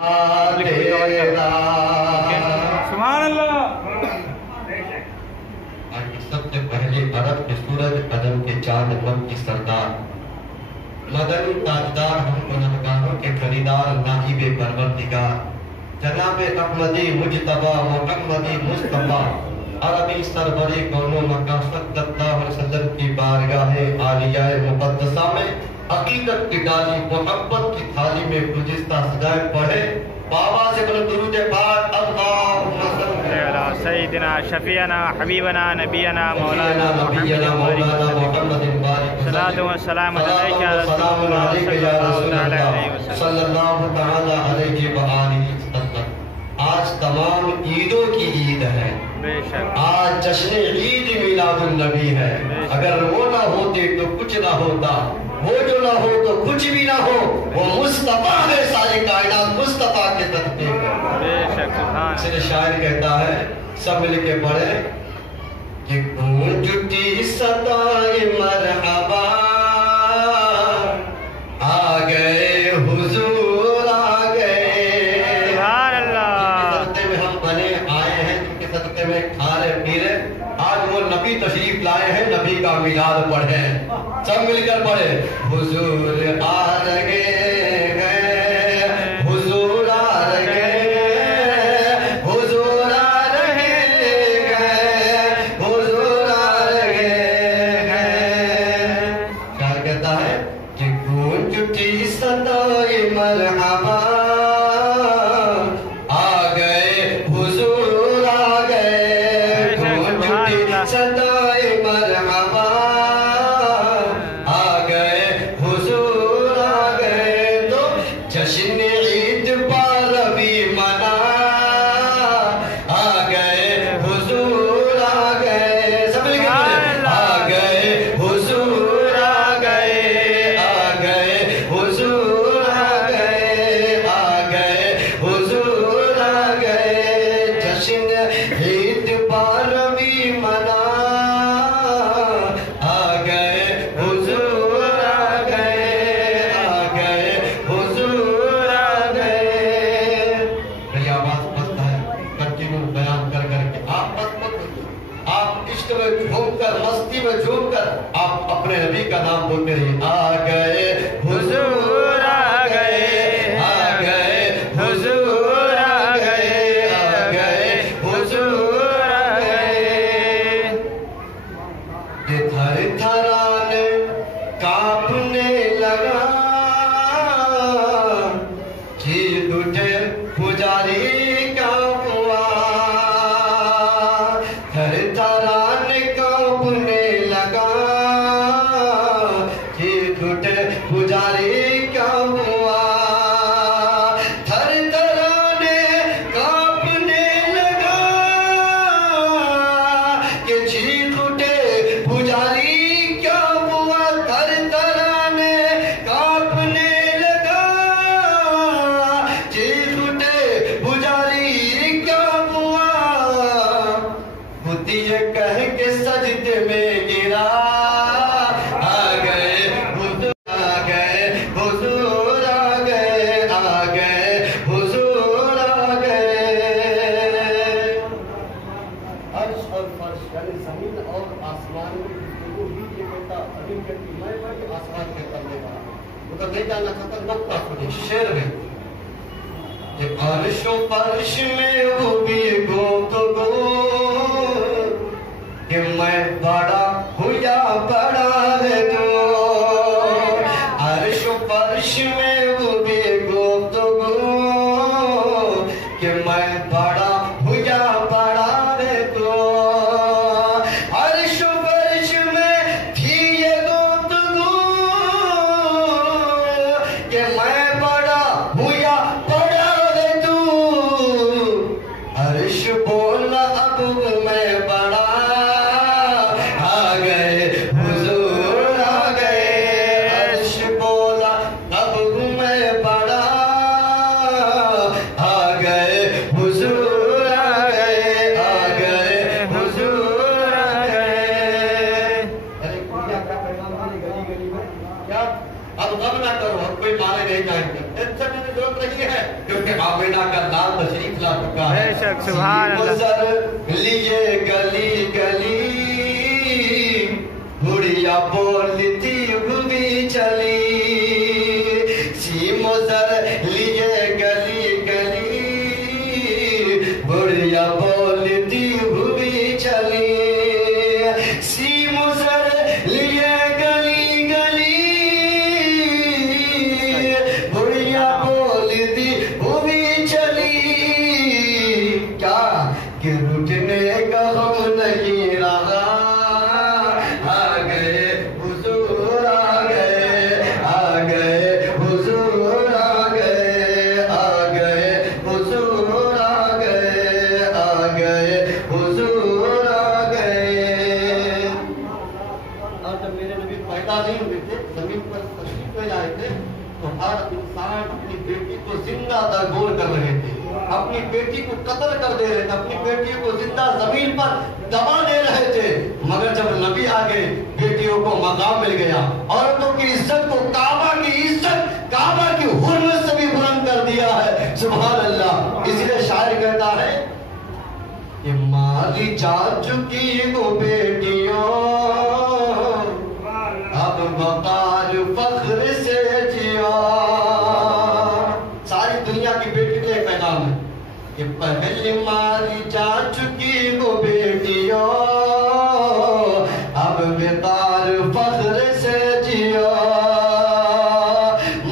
سبحان اللہ. سب سے پہلے عرب کے سورج قدم کے چاند غم کی سردار مدنی تاجدار ہم گنہگاروں کے خریدار ناہیب پروردگار جناب احمدی مجتبی محمدی مصطفیٰ عربی سربری کونو مکان صلی اللہ علیہ وسلم کی بارگاہ عالیہ مقدسہ میں عقیدت کی ڈالی محبت کی تھالی میں گزشتہ سجائے پڑھے بابا سے بلند درود پاک اللہم صلی علی سیدنا شفیعنا حبیبنا نبینا مولانا محمد صلاۃ و سلام علیک یا رسول اللہ صلی اللہ تعالی علیہ وآلہ وسلم. آج تمام عیدوں کی عید ہے. آج جشن عید میلاد النبی ہے. اگر وہ نہ ہوتے تو کچھ نہ ہوتا, وہ جو نہ ہو تو کچھ بھی نہ ہو. وہ مصطفیٰ ہے, ساری کائنات مصطفیٰ کے صدقے ہے. اس لیے شاعر کہتا ہے, سب مل کے پڑھے کہ گونجتی صدائے مرحبا آ گئے حضور آ گئے. سبحان اللہ. صدقے میں ہم بنے آئے ہیں, جن کے صدقے میں کھا رہے پی رہے. آج وہ نبی تشریف لائے ہیں, نبی کا میلاد پڑھے. سب مل کر پڑھے حضور آ رہے ہیں, حضور آ رہے ہیں, حضور آ رہے ہیں, حضور آ رہے ہیں. کیا کہتا ہے کہ گونجتی صدائے مرحبا آ گئے حضور آ گئے. گونجتی صدائے مرحبا جشن عید پاروی منا آ گئے حضور آ گئے. سب لکھ آ گئے حضور آ گئے, آ گئے حضور آ گئے, آ گئے حضور آ گئے. جشن عید پاروی منا آ گئے حضور آ گئے, آ گئے حضور. مستی میں جھوم کر آپ اپنے نبی کا نام بولتے رہیے. آ گئے حضور آ گئے, آ گئے حضور آ گئے, آ گئے حضور آ گئے. یہ تھر تھرانے کانپنے لگا, چیز اٹھے پجاری کا ہوا. تھر تھرانے کانپنے لگا, چیز اٹھے پجاری کا ہوا. تھر تھرانے کانپنے لگا کہ چیز اٹھے پجاری کیا ہوا. تھر تھرانے کانپنے لگا, چیز اٹھے پجاری کیا ہوا. خود یہ کہہ کے سجدے میں گرا, آ گئے حضور آ گئے, حضور آ گئے, آ گئے حضور آ گئے. عرش اور فرش یعنی زمین اور آسمان میں گفتگو بھی یہ کہتا عظیم کہتی میں کہ آسمان کے کرنے والا مطلب نہیں جاننا چاہتا. نقطہ سنی شعر میں کہ عرش و فرش میں وہ بھی گفتگو کہ میں بڑا ہوں یا بڑا ہے تو. عرش و فرش میں وہ بھی گفتگو کہ میں بڑا ہوں یا بڑا ہے تو. عرش و فرش میں تھی یہ گفتگو کہ میں بڑا ہوں یا بڑا ہے تو. عرش و आमिना का नाम तशरीफ ला चुका है। बेशक, सुभान अल्लाह। गुजर लिए गली गली, बुढ़िया बोलती हुई चली। सीमोजर लिए गली गली, बुढ़िया बोलती हुई चली। सीमोजर लिए गली गली, बुढ़िया बोलती हुई चली। क्या कि रुठने का हम नहीं रहा, आ गए हुजूर, आ गए, आ गए हुजूर, आ गए, आ गए हुजूर, आ गए, आ गए हुजूर, आ गए। और जब मेरे नबी पैदा नहीं हुए थे, जमीन पर तशरीफ ले आए थे, तो हर इंसान अपनी बेटी को जिंदा दरगोर कर रहे थे, अपनी बेटी को कत्ल कर दे रहे थे, अपनी बेटी को जिंदा जमीन पर दबा दे रहे थे। मगर जब नबी आ गए, बेटियों को मकाम मिल गया। औरतों की इज्जत को, काबा की इज्जत, काबा की हुर्मत से भी बुलंद कर दिया है। सुभान अल्लाह। इसलिए शायर कहता है कि माली जा चुकी वो बेटियों, अब वकार फख्र से जिया। सारी दुनिया की बेटी के एक पैगाम है कि पहली मारी जा चुकी वो बेटियों, अब वकार फख्र से जिया।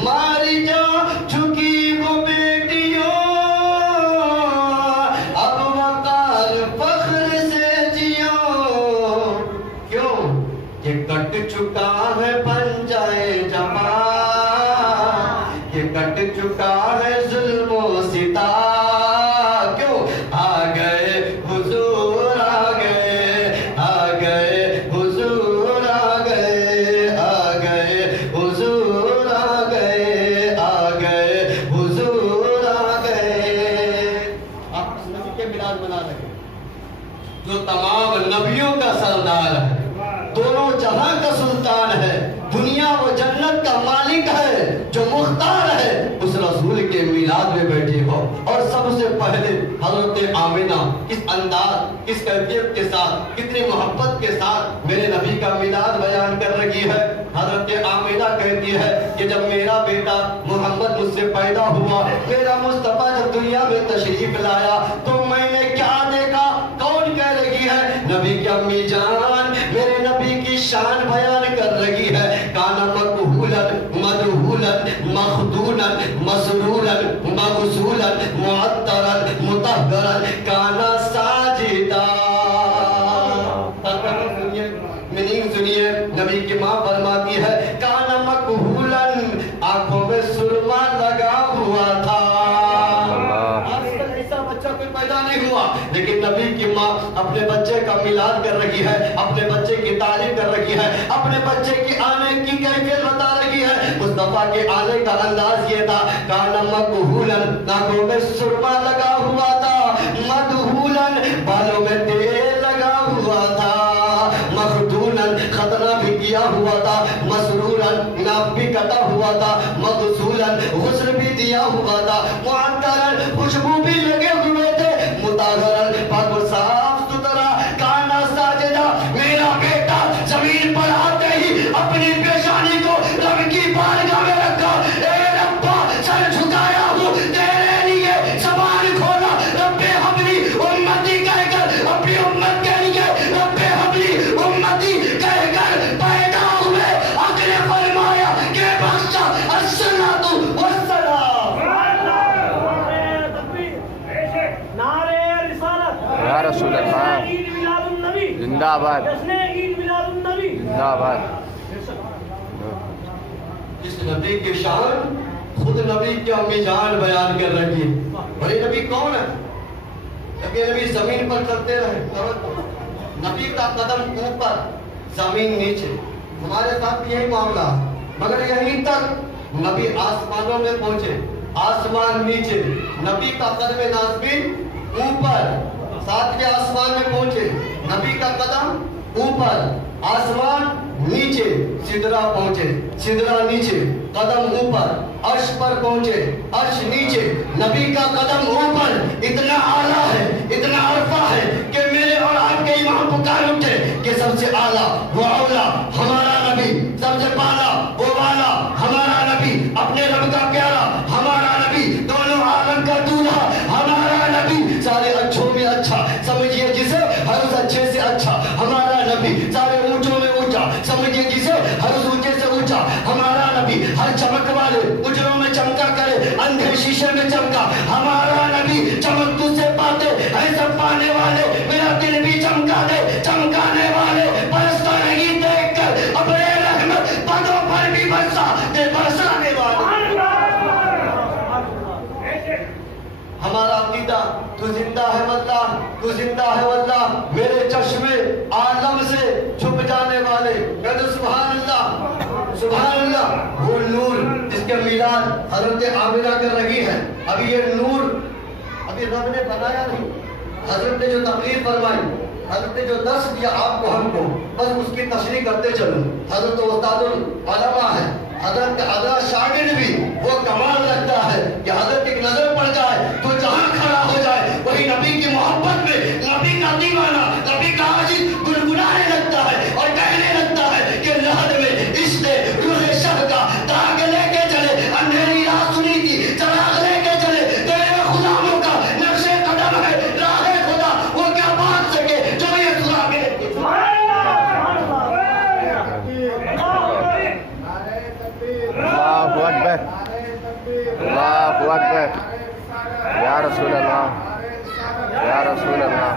मारी जा चुकी वो बेटियों, अब वकार फख्र से जिया। क्यों? ये कट चुका है पंजाए जमा, ये कट चुका है जुल्मो सिता। क्यों? आ गए हुजूर, आ गए, आ गए हुजूर, आ गए, आ गए हुजूर, आ गए, आ गए हुजूर, आ गए। आप इस नबी के मिलाद मना रहे हैं जो तमाम नबियों का सरदार है, दोनों जहां का सुल्तान है, दुनिया व जन्नत का मालिक है, जो मुख्तार है। उस रसूल के मिलाद में बैठे हो और सबसे पहले हजरत आमिना किस अंदाज, किस कैफियत के साथ, कितनी मोहब्बत के साथ मेरे नबी का मिलाद बयान कर रही है। हजरत आमिना कहती है कि जब मेरा बेटा मोहम्मद मुझसे पैदा हुआ, मेरा मुस्तफा जब दुनिया में तशरीफ लाया, तो मैंने क्या देखा? कौन कह रही है? नबी की अम्मी जान मेरे नबी की शान बयान कर रही है। काना मकहूलन मदहूलन मखदूलन मसरूरन मगसूलन मुअत्तरन मुतहहरन काना साजिदा। सुनिए, नबी की माँ फरमाती है काना मकहूलन, आंखों में सुरमा लगा हुआ था। ऐसा बच्चा कोई पैदा नहीं हुआ, लेकिन नबी की माँ अपने बच्चे का मिलाद कर रही है, अपने बच्चे की तारीफ कर रही है, अपने बच्चे की आने की कैफियत बता रही है। मुस्तफा के आने का अंदाज ये था, काना मकहूलन, आंखों में सुरमा लगा हुआ था, मदहूलन, बालों में तेल लगा हुआ था, मखदूलन, खतना भी किया हुआ था, मसरूरन, नाक भी कटा हुआ था, मगसूलन, गुस्ल भी दिया हुआ था, मुअत्तरन, खुशबू भी लगे हुए थे, मुतहहरन, पाक व साफ सुथरा, काना साजिदा, मेरा बेटा जमीन पर आते ही अपनी पेशानी को रब की बारगाह में रखा। ए रब्बा, सर झुकाया हूँ तेरे लिए, ज़बान खोला, रब्बे हबली उम्मती कहकर, अपनी उम्मत के लिए रब्बे हबली उम्मती कहकर पैदा हुए। अगले फरमाया कि बख्शा अस्सलातु वस्सलाम। नारे रिसालत या रसूल अल्लाह, ईद मिलादुन्नबी जिंदाबाद, जश्न ईद मिलादुन्नबी जिंदाबाद। इस नबी की शान खुद नबी की अम्मी जान बयान कर रही है। और ये नबी कौन है? जबकि नबी जमीन पर चलते रहे, नबी का कदम ऊपर जमीन नीचे, हमारे साथ यही मामला। मगर यहीं तक नबी आसमानों में पहुंचे, आसमान नीचे, नबी का कदम नाज़मीन ऊपर, सातवें आसमान में पहुंचे, नबी का कदम ऊपर, आसमान नीचे, सिदरा पहुंचे, सिदरा नीचे, कदम ऊपर, अर्श पर पहुंचे, अर्श नीचे, नबी का कदम ऊपर, इतना आला है, इतना अरफा है कि मेरे और आपके इमाम पुकार उठे कि सबसे आला वो औला हमारा नबी, सबसे पाला वो वाला हमारा नबी, अपने रब का प्यारा हमारा नबी, दोनों आलम का दूल्हा हमारा नबी, सारे अच्छों में अच्छा समझिए जिसे, हर उस अच्छे से अच्छा हमारा नबी, सारे ऊंचों में ऊंचा समझिए जिसे, हर उस ऊंचे से ऊंचा हमारा नबी, हर चमक वाले उजरों में चमका करे, अंधे शीशे में चमका हमारा नबी, चमक तुझसे पाते है सब पाने वाले, मेरा दिल भी चमका दे चमकाने वाले, बरसता नहीं देख कर अपने रहमत पदों पर भी बरसा दे बरसाने वाले। हमारा अकीदा तू जिंदा है वल्लाह, तू जिंदा है वल्लाह, मेरे चश्मे आलम से छुप जाने वाले, कहते सुभान अल्लाह सुभान अल्लाह। वो नूर जिसके मिलाद हजरत आमिना कर रही है, अभी ये नूर अभी रब ने बनाया नहीं, हजरत ने जो तकलीफ फरमाई, हजरत ने जो दर्श दिया आपको हमको, बस उसकी तशरीह करते चलो। हजरत उस्तादुल उलमा है, हजरत शागिर्द भी वो कमाल लगता है कि हजरत एक नजर पड़ जाए तो जहां खड़ा हो जाए वही नबी की मोहब्बत में नबी का दीवाना, नबी का आशिक गुनगुनाने लगता है और कहने लगता है कि लहद में इश्क़ रूह शब का दाग लेके चले, अंधेरी रात सुनी थी चराग लेके चले, तेरे गुलामों का नक्शे कदम है राहे खुदा, वो क्या बात सके जो ये खुदा मिले। अल्लाहु अकबर, अल्लाहु अकबर, या रसूल अल्लाह, या रसूल अल्लाह,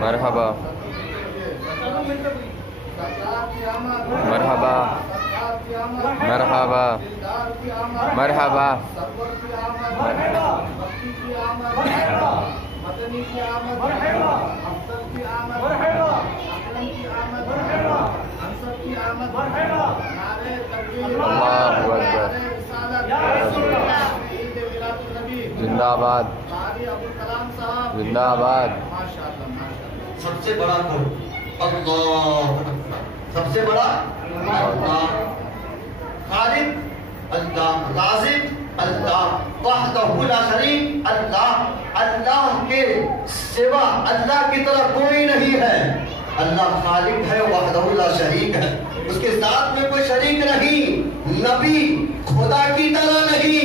मरहबा मरहबा मरहबा मरहबा अल्लाहु अकबर, जिंदाबाद जिंदाबाद। सबसे बड़ा कौन? अल्लाह, सबसे बड़ा अल्लाह, खालिक अल्लाह, राज़िक अल्लाह, वहदहु ला शरीक अल्लाह, अल्लाह के सिवा अल्लाह की तरह कोई नहीं है। अल्लाह खालिक है, वहदहु ला शरीक है, उसके साथ में कोई शरीक नहीं। नबी खुदा की तरह नहीं,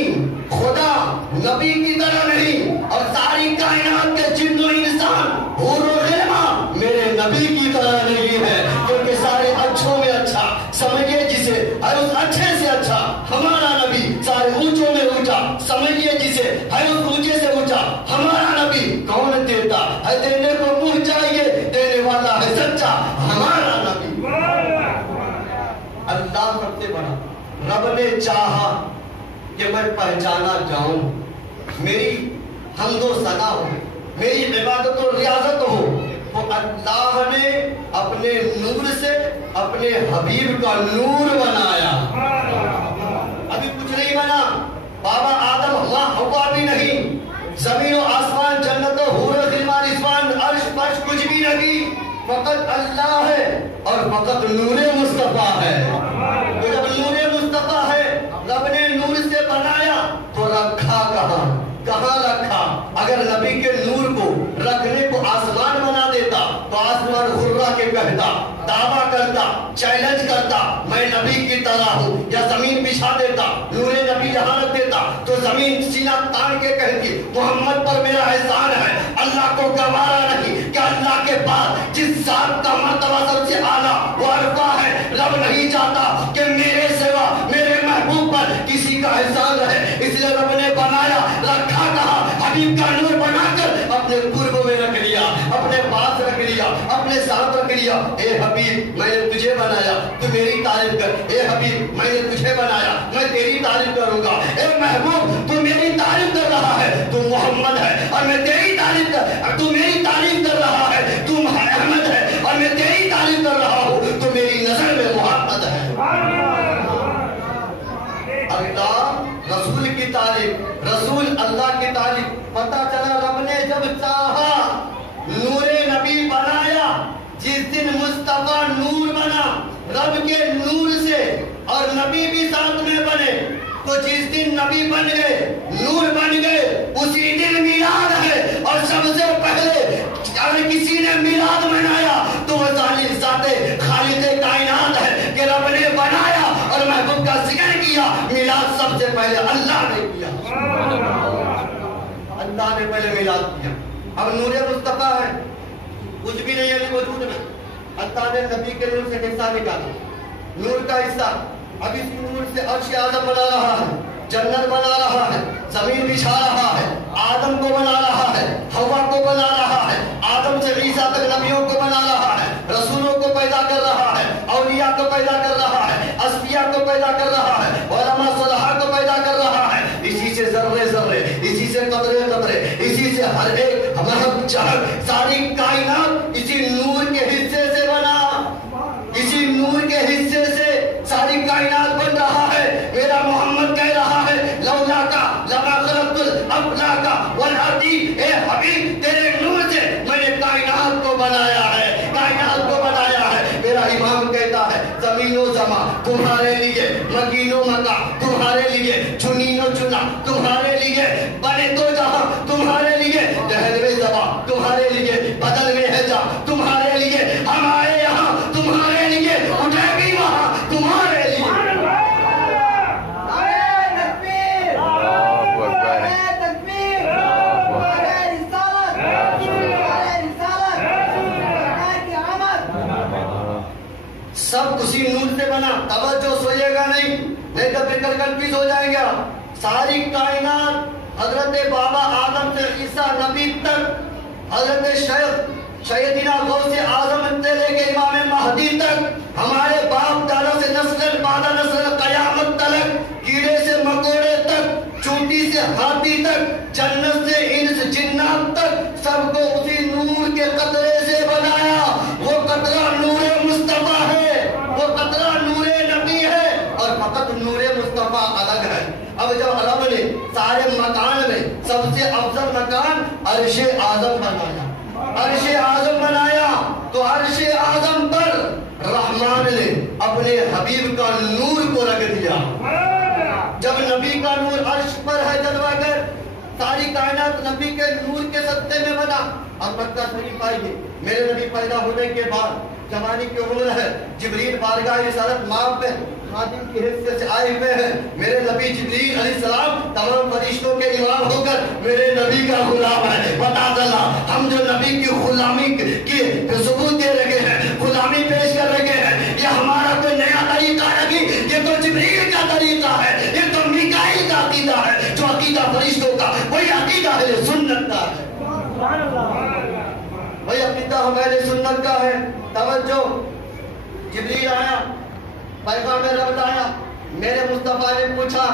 खुदा नबी की तरह नहीं, और सारी कायनात के जिन्नो इंसान हूरो गिलमा मेरे नबी की तरह नहीं है, क्योंकि सारे अच्छों में अच्छा समझिए जिसे, हर उस अच्छे से अच्छा हमारा नबी, सारे ऊंचों में ऊंचा समझिए जिसे, हर उस ऊंचे से ऊंचा हमारा नबी। कौन देता है? देने को मुंह चाहिए, देने वाला है सच्चा हमारा नबी। अल्लाह सबसे बड़ा, रब ने चाहा कि मैं पहचाना जाऊं, मेरी हमदो सना हो, मेरी इबादत और रियाजत हो, तो अल्लाह ने अपने नूर से अपने हबीब का नूर बनाया। अभी कुछ नहीं बना, बाबा आदम हुआ हवा भी नहीं, जमीन और आसमान जन्नत और हूर गिलमान इस्मान अर्श फर्श कुछ भी नहीं, फकत अल्लाह है और फकत नूरे मुस्तफा है। तो जब नूरे मुस्तफा है, रब ने नूर से बनाया तो रखा कहाँ? कहाँ रखा? अगर नबी के नूर को रखने को आसमान बना देता तो आसमान खुर्रा के कहता, दावा करता, चैलेंज करता मैं नबी की तरह हूँ, या जमीन बिछा देता, नूरे नबी जहाँ रख देता तो जमीन सीना तान के कहती मोहम्मद पर मेरा एहसान है। अल्लाह को गवारा नहीं कि अल्लाह के बाद जिस जात का मर्तबा सबसे आला वो अरफा है, रब नहीं चाहता कि मेरे सिवा मेरे महबूब पर किसी का एहसान है, इसलिए रब ने बनाया, रखा कहा? हबीब का नूर बनाकर अपने पूर्व में रख लिया, अपने पास रख लिया, अपने साथ रख लिया। ए हबीब मैंने तुझे बनाया, तू मेरी तारीफ कर। ए हबीब मैंने तुझे बनाया, मैं तेरी तारीफ करूंगा। ए महबूब तू मेरी तारीफ कर रहा है, तू मोहम्मद है और मैं तेरी तारीफ कर, तू मेरी तारीफ कर रहा है, तू अहमद है और मैं तेरी तारीफ कर रहा हूँ, तू मेरी नजर में मोहम्मद है। अल्लाह रसूल की तारीफ, रसूल अल्लाह की तारीफ। पता चला रब ने जब चाहा नूरे नबी बनाया, जिस दिन रब के नूर से, और नबी भी साथ में बने। तो जिस दिन नबी बन गए, नूर बन गए, उसी दिन मिलाद है। और सबसे पहले अगर किसी ने मिलाद मनाया तो वो ज़ाते खालिद कायनात है कि रब ने बनाया और महबूब का जिक्र किया। मिलाद सबसे पहले अल्लाह ने किया, अल्लाह ने पहले मिलाद किया। अब नूर मुस्तफा है, कुछ भी नहीं अभी वजूद में। अल्लाह ने नबी के नूर से हिस्सा निकाला, नूर का हिस्सा। अब इस नूर से अर्श आज़म बना रहा है, जन्नत बना रहा है, जमीन बिछा रहा है, आदम को बना रहा है, हवा को बना रहा है, आदम से ईसा तक नबियों को बना रहा है, रसूलों को पैदा कर रहा है, औलिया को पैदा कर रहा है, अस्फिया को पैदा कर रहा है, उलमा सलाहा को पैदा कर रहा है। इसी से जर्रे जर्रे, इसी से कतरे कतरे, इसी से हर एक महब जहर, सारी कायनात इसी नूर के हिस्से से बना। इसी नूर के हिस्से से सारी कायनात बन रहा है। मेरा मोहम्मद कह रहा है लौला का लमा खलक़तुल अफलाका वल अर्दी, ए हबीब तेरे नूर से मैंने कायनात को बनाया है, कायनात को बनाया है। मेरा इमाम कहता है ज़मीनो ज़मा तुम्हारे लिए, मकीनो मका तुम्हारे लिए, चुनीनो चुना तुम्हारे लिए, बने तो जहां तुम्हारे लिए, दहर में ज़बा तुम्हारे लिए, बदल में है जा तुम्हारे लिए, हम आए यहाँ तुम्हारे लिए, उठेगी वहाँ तुम्हारे लिए। सब उसी नूर से बना। तवज्जो सोइएगा नहीं तो फिर कंफ्यूज हो जाएंगे आप। सारी कायनात हजरत बाबा आदम से ईसा नबी तक, हजरत सैयदना गौसे आजम से लेके इमाम महदी तक, हमारे बाप दादा से नस्ल बाद नस्ल कयामत तक, कीड़े से मकोड़े तक, चूंटी से हाथी तक, जन्नत से इंस जिन्नात तक, सबको उसी नूर के कतरे से बनाया। वो कतरा नूरे मुस्तफा है, वो कतरा नूरे नबी है, और फकत नूरे मुस्तफा अलग है। अब जब रब ने सारे मकान में सबसे अफजल मकान अर्शे आजम बनाया, अर्शे आजम बनाया, तो अर्शे आजम पर रहमान ने अपने हबीब का नूर को रख दिया। जब नबी का नूर अर्श पर है जलवा कर, सारी कायनात नबी के नूर के सत्ते में बना। अब मक्का शरीफ आइए, मेरे नबी पैदा होने के बाद जवानी की उम्र है, जिब्रील बारगाह रिसालत माप में खादिम की हिस्से से आए हुए हैं। मेरे नबी जिब्रील अलैहिस्सलाम तमाम फरिश्तों के इमाम होकर मेरे नबी का गुलाम है। बता चला हम जो नबी की गुलामी की सबूत दे रहे हैं, गुलामी पेश कर रहे हैं, ये हमारा कोई नया तरीका नहीं, ये तो जिब्रील का तरीका है, ये तो मीकाईल का अकीदा है। जो अकीदा फरिश्तों का, वही अकीदा है सुन्नत का है, वही अकीदा हमारे सुन्नत का है। तवज्जो, जिब्रील आया, पैगाम रब आया, मेरे मुस्तफा ने पूछा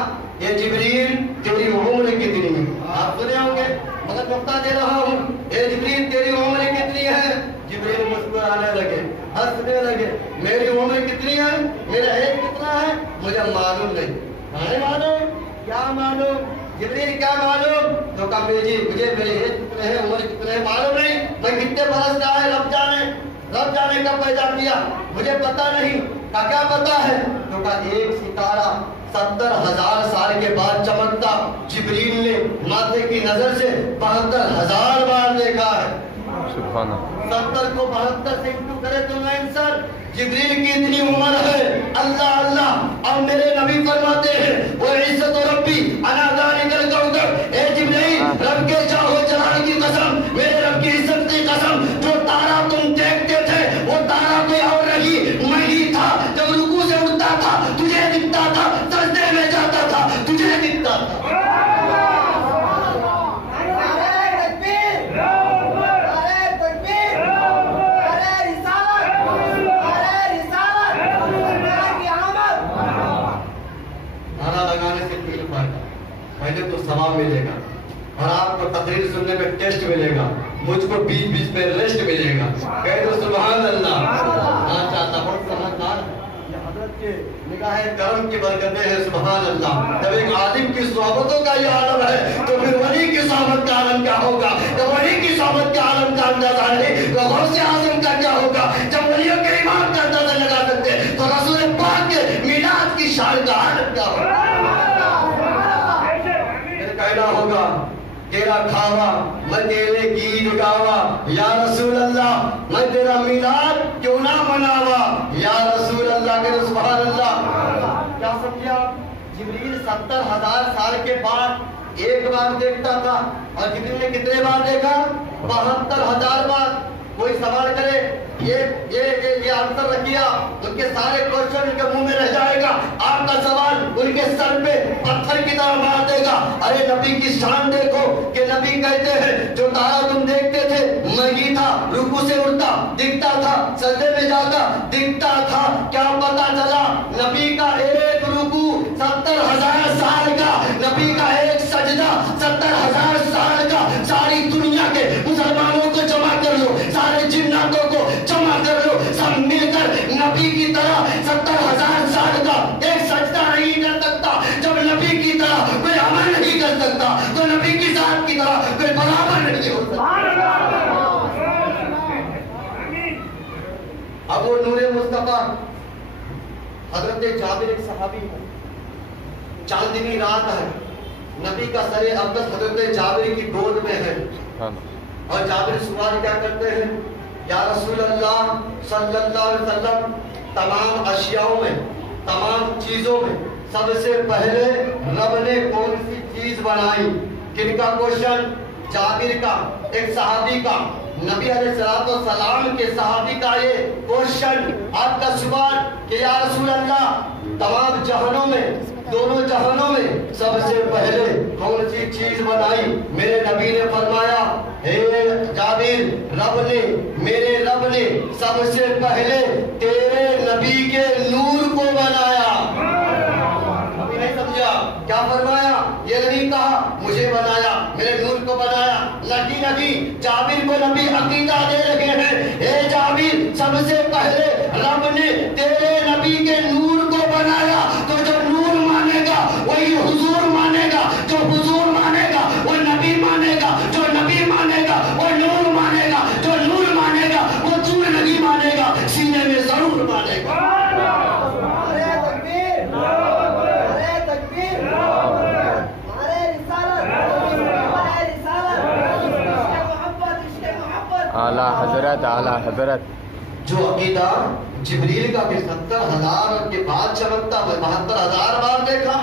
ये जिब्रील तेरी उम्र कितनी है? आप सुने होंगे, मगर नुक्ता दे रहा हूँ, ये जिब्रील तेरी उम्र कितनी है? जिब्रील मुस्कुराने लगे, हंसने लगे। मेरी उम्र कितनी है, मेरा एज कितना है, मुझे मालूम नहीं। नहीं मालूम? क्या मालूम? जिब्रील क्या मालूम? तो कहा जी मुझे मेरे एज कितने हैं, उम्र कितने हैं मालूम नहीं। मैं कितने बरस का है रब जाने कब पैदा किया मुझे पता नहीं। का क्या पता है? तो का एक सितारा 70,000 साल के बाद चमकता जिब्रील ने माथे की नजर से 72,000 बार देखा है। 70 को 72 से इंटू करे तो आंसर जिब्रील की इतनी उम्र है। अल्लाह अल्लाह। अब मेरे नबी फरमाते हैं वो इज्जत रब्बी अना ज़ालिकल कौकब, ए जिब्रील रब के चाहो जलाल की कसम, मेरे रब की इज्जत की कसम, जो तारा तुम देखते थे वो तारा कोई और नहीं, मैं ही था। जब रुकू से उठता था तुझे दिखता था, सजदे में जाता था तुझे दिखता था। पहले तो सवाब मिलेगा और आपको तकरीर सुनने में टेस्ट मिलेगा, मुझको बीच बीच में रेस्ट मिलेगा। कह दो सुभान अल्लाह। बहुत समझदार हज़रत के निगाह करम की बरकतें हैं। सुभान अल्लाह। जब एक आलिम की सोहबतों का ये आलम है तो फिर वली की सोहबत का आलम क्या होगा? जब वली की सोहबत के आलम का अंदाजा है तो गौसे आज़म का क्या होगा? जब वलियों के ईमान का अंदाजा लगा सकते तो کہنا ہوگا تیرا کھاوا میں تیرے گیت گاوا یا رسول اللہ میں تیرا میلاد کیوں نہ مناوا یا رسول اللہ کے سبحان اللہ. کیا سمجھا؟ جبریل 70,000 سال کے بعد ایک بار دیکھتا تھا اور جبریل نے کتنے بار دیکھا؟ 72,000 بار. کوئی سوال کرے یہ آنسر رکھیا ان کے سارے کوشچن ان کے منہ میں رہ جائے گا. آپ کا سوال ان کے سر پہ پتھر کی طرح مار دے گا. ارے نبی کی شان دیکھو کہ نبی کہتے ہیں جو تارا تم دیکھتے تھے میں ہی تھا. رکوع سے اٹھتا دکھتا تھا, سجدے میں جاتا دکھتا تھا. کیا پتا چلا؟ نبی کا ایک رکوع 70,000 سال کا, نبی کا ایک سجدہ 70,000 سال کا. ساری دنیا کے مسلمانوں کو جمع کر لو, سارے جناتوں کو جمع کر لو, سب مل کر نبی کی طرح 70,000 سال کا ایک سجدہ نہیں کر سکتا. جب نبی کی طرح کوئی عمل نہیں کر سکتا تو نبی کی ذات کی طرح کوئی برابر نہیں ہو سکتا. اب وہ نور مصطفیٰ حضرت جابر ایک صحابی ہے, چاندنی رات ہے, نبی کا سر اقدس حضرت جابر کی گود میں ہے اور جابر سوال کیا کرتے ہیں یا رسول اللہ صلی اللہ علیہ وسلم تمام اشیاؤں میں تمام چیزوں میں سب سے پہلے رب نے کون سی چیز بنائی؟ کن کا کوشچن؟ جابر کا, ایک صحابی کا, نبی علیہ السلام کے صحابی کا یہ کوشچن. آپ کا سوال کہ یا رسول اللہ تمام جہانوں میں دونوں جہانوں میں سب سے پہلے کون سی چیز بنائی؟ میرے نبی نے فرمایا اے جابر رب نے میرے رب نے سب سے پہلے تیرے نبی کے نور کو بنایا. ابھی نہیں سمجھا کیا فرمایا؟ یہ نہیں کہا مجھے بنایا میرے نور کو بنایا. نہیں جابر کو نبی عقیدہ دے رہے ہیں اے جابر سب سے پہلے رب نے تیرے نبی کے نور کو بنایا. تو جو نور مانے گا وہی حضور مانے گا, جو حضور مانے گا وہ نبی مانے گا, جو نبی مانے گا وہ نور مانے گا, جو نور مانے گا وہ دور نہیں مانے گا, سینے میں ضرور مانے گا. اعلیٰ حضرت اعلیٰ حضرت. جو عقیدہ جبریل کا بھی 70,000 کے بعد چمکتا ہے 72,000 بار دیکھا.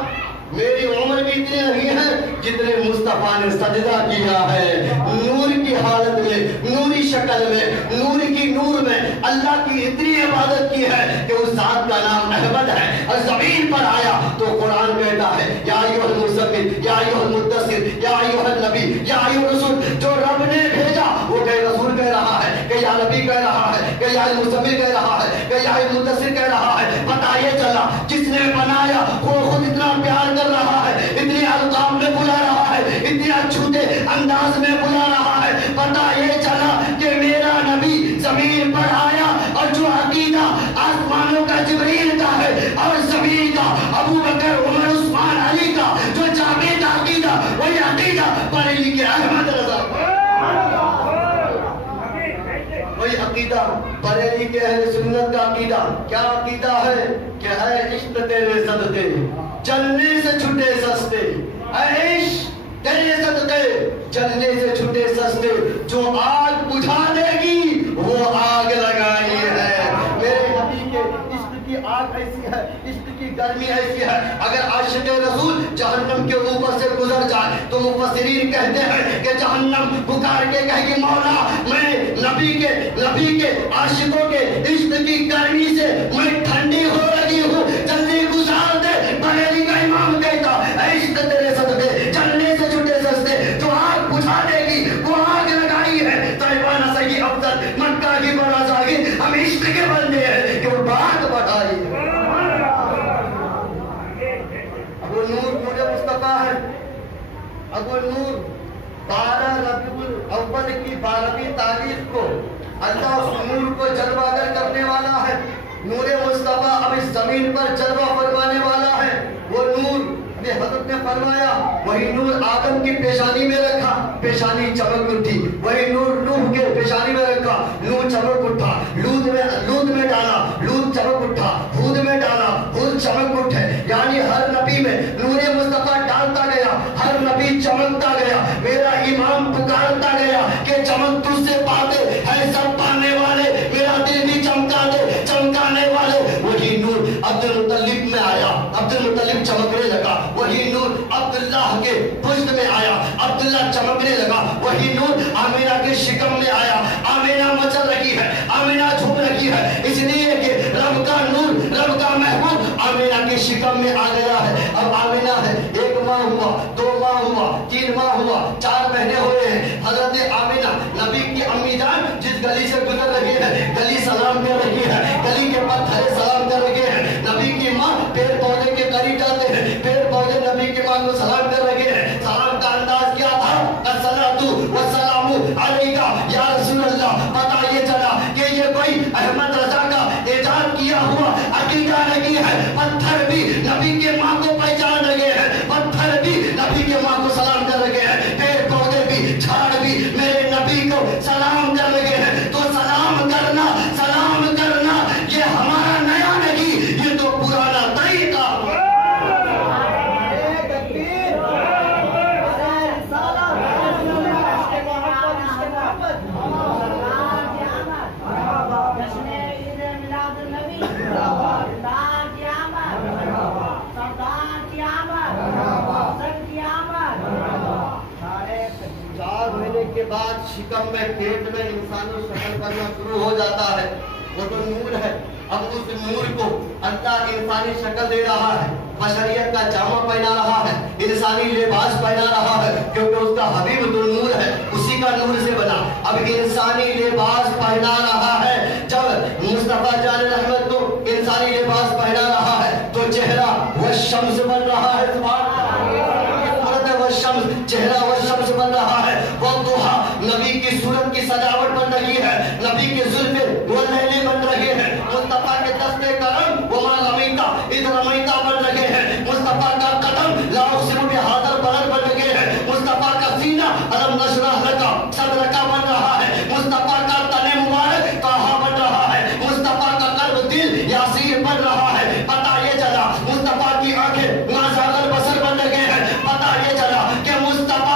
میری عمر بھی اتنی نہیں ہے جتنے مصطفیٰ نے سجدہ کیا ہے نور کی حالت میں, نوری شکل میں, نور کی نور میں اللہ کی اتنی عبادت کی ہے کہ اس ذات کا نام احمد ہے. اور زمین پر آیا تو قرآن کہتا ہے یا ایھا المزمل یا ایھا المدثر یا ایھا النبی یا ایھا الرسول. جو رب نے بھیجا وہ کہ رسول کہہ رہا ہے, کہ یا نبی کہہ رہا ہے, کہ یا المزمل کہہ رہا ہے, کہ یا المدثر کہہ رہا ہے. پتہ یہ چلا جس نے بنایا وہ خود اتنا پیار کر رہا ہے, اتنی القاب میں بلا رہا ہے, اتنے اچھوتے انداز میں بلا رہا ہے. پتہ یہ چلا کہ میرا نبی زمین پر آیا اور جو عقیدہ آسمانوں کا جبریل کا ہے اور زمین کا ابو بکر عمر عثمان علی کا جو جابر کا عقیدہ وہی عقیدہ بریلی کے احمد رضا وہی عقیدہ بریلی کے اہل سنت کا عقیدہ. کیا عقیدہ ہے کہ اے عشق تیرے صدقے جلنے سے چھٹے سستے, اے عشق تیرے صدقے جلنے سے چھٹے سستے. جو آگ بجھا دے گی وہ آگ لگائی ہے. میرے نبی کے عشق کی آگ ایسی ہے, عشق کی گرمی ایسی ہے, اگر عاشق رسول جہنم کے اوپر سے گزر جائے تو مفسرین کہتے ہیں کہ جہنم پکار کے کہے گی مولا میں نبی کے عاشقوں کے عشق کی گرمی سے میں ٹھنڈی ہو رہی ہوں, جلدی گزار دے. بریلی کا امام کہتا اے عشق تیرے صدقے جلنے سے چھٹے سستے. جو آگ بجھا دے گی وہ آگ لگائی ہے. طیبہ صحیح افضل مکہ کی بڑا ظاہر ہم عشق کے بندے ہیں کہ وہ بات بڑھائی ہے. اب وہ نور نور مصطفیٰ ہے. اب وہ نور 12 ربیع الاول کی 12ویں تاریخ کو اللہ اس نور کو جلوہ گر کرنے والا ہے. نور مصطفیٰ اب اس زمین پر جلوہ فرمانے والا ہے. وہ نور حضرت نے فرمایا وہی نور آدم کی پیشانی میں رکھا, پیشانی چمک اٹھی. وہی نور نوح کے پیشانی میں رکھا, نور چمک اٹھا. لوط میں ڈالا, لوط چمک اٹھا. ہود میں ڈالا, ہود چمک اٹھے. یعنی ہر نبی میں نور مصطفیٰ ڈالتا گیا, ہر نبی چمک امام پکارتا گیا کہ چمک تجھ سے پاتے ہے سب پانے والے، میرا دل بھی چمکا دے چمکانے والے. وہی نور عبد المطلب میں آیا، عبد المطلب چمکنے لگا. وہی نور عبداللہ کے پشت میں آیا، عبداللہ چمکنے لگا. وہی نور آمینہ کے شکم میں آیا. آمینہ مچل رہی ہے، آمینہ جھوم رہی ہے، اس لیے کہ رب کا نور، رب کا محبوب آمینہ کے شکم میں آ گیا ہے. اب آمینہ ہے، 1 ماہ ہوا، 2 ماہ ہوا، 3 ماہ ہوا، 4 مہینے ہوئے ہیں. حضرت آمینہ نبی کی امی جان جس گلی سے گزر رہی ہے، گلی سلام کر رہی ہے، گلی کے پتھرے سلام کر رہے ہیں. نبی کی ماں پیڑ پودے کے قریب جاتے ہیں، پیڑ پودے نبی کی ماں کو سلام کر رہے ہیں. سلام کا انداز کیا تھا؟ الصلاۃ والسلام علیک یا رسول اللہ. پتہ یہ چلا کہ یہ کوئی احمد رضا کا ایجاد کیا ہوا عقیدہ نہیں ہے. پتھر بھی نبی کے ماں کو پہچان رہے ہیں، پتھر بھی نبی کے ماں کو سلام کر رہے ہیں، پیڑ پودے بھی، جھاڑ بھی میرے نبی کو سلام کر رہے ہیں. تو سلام کرنا یہ ہمارا نیا نہیں، یہ تو پرانا طریقہ. کے بعد شکم میں پیٹ میں انسانی شکل کرنا شروع ہو جاتا ہے. وہ تو نور ہے. اب اس نور کو اللہ انسانی شکل دے رہا ہے، بشریت کا جامع پہنا رہا ہے، انسانی لباس پہنا رہا ہے، کیونکہ اس کا حبیب تو نور ہے، اسی کا نور سے بنا. اب انسانی لباس پہنا رہا ہے. جب مصطفیٰ جان رحمت کو انسانی لباس پہنا رہا ہے تو چہرہ وہ شمس بن رہا ہے. شمس چہرہ و شمس بن رہا ہے. وہ دوحا نبی کی صورت کی سجاوٹ بن رہی ہے، نبی کے زلفے وہ لیلی بن رہے ہیں. مصطفیٰ کے دستے کرم وما رمیتا اذ رمیتا بن رہے ہیں. مصطفیٰ کا قدم لا اقسم بہذا البلد بن رہے ہیں. مصطفیٰ کا سینہ الم نشرح لک صدرک بن رہا ہے. مصطفیٰ کا تن مبارک طٰہٰ بن رہا ہے. مصطفیٰ کا قلب دل یاسین بن رہا ہے. پتہ یہ چلا مصطفیٰ کی آنکھیں ما زاغ البصر بن رہے ہیں. پتہ یہ چلا کہ مصطفیٰ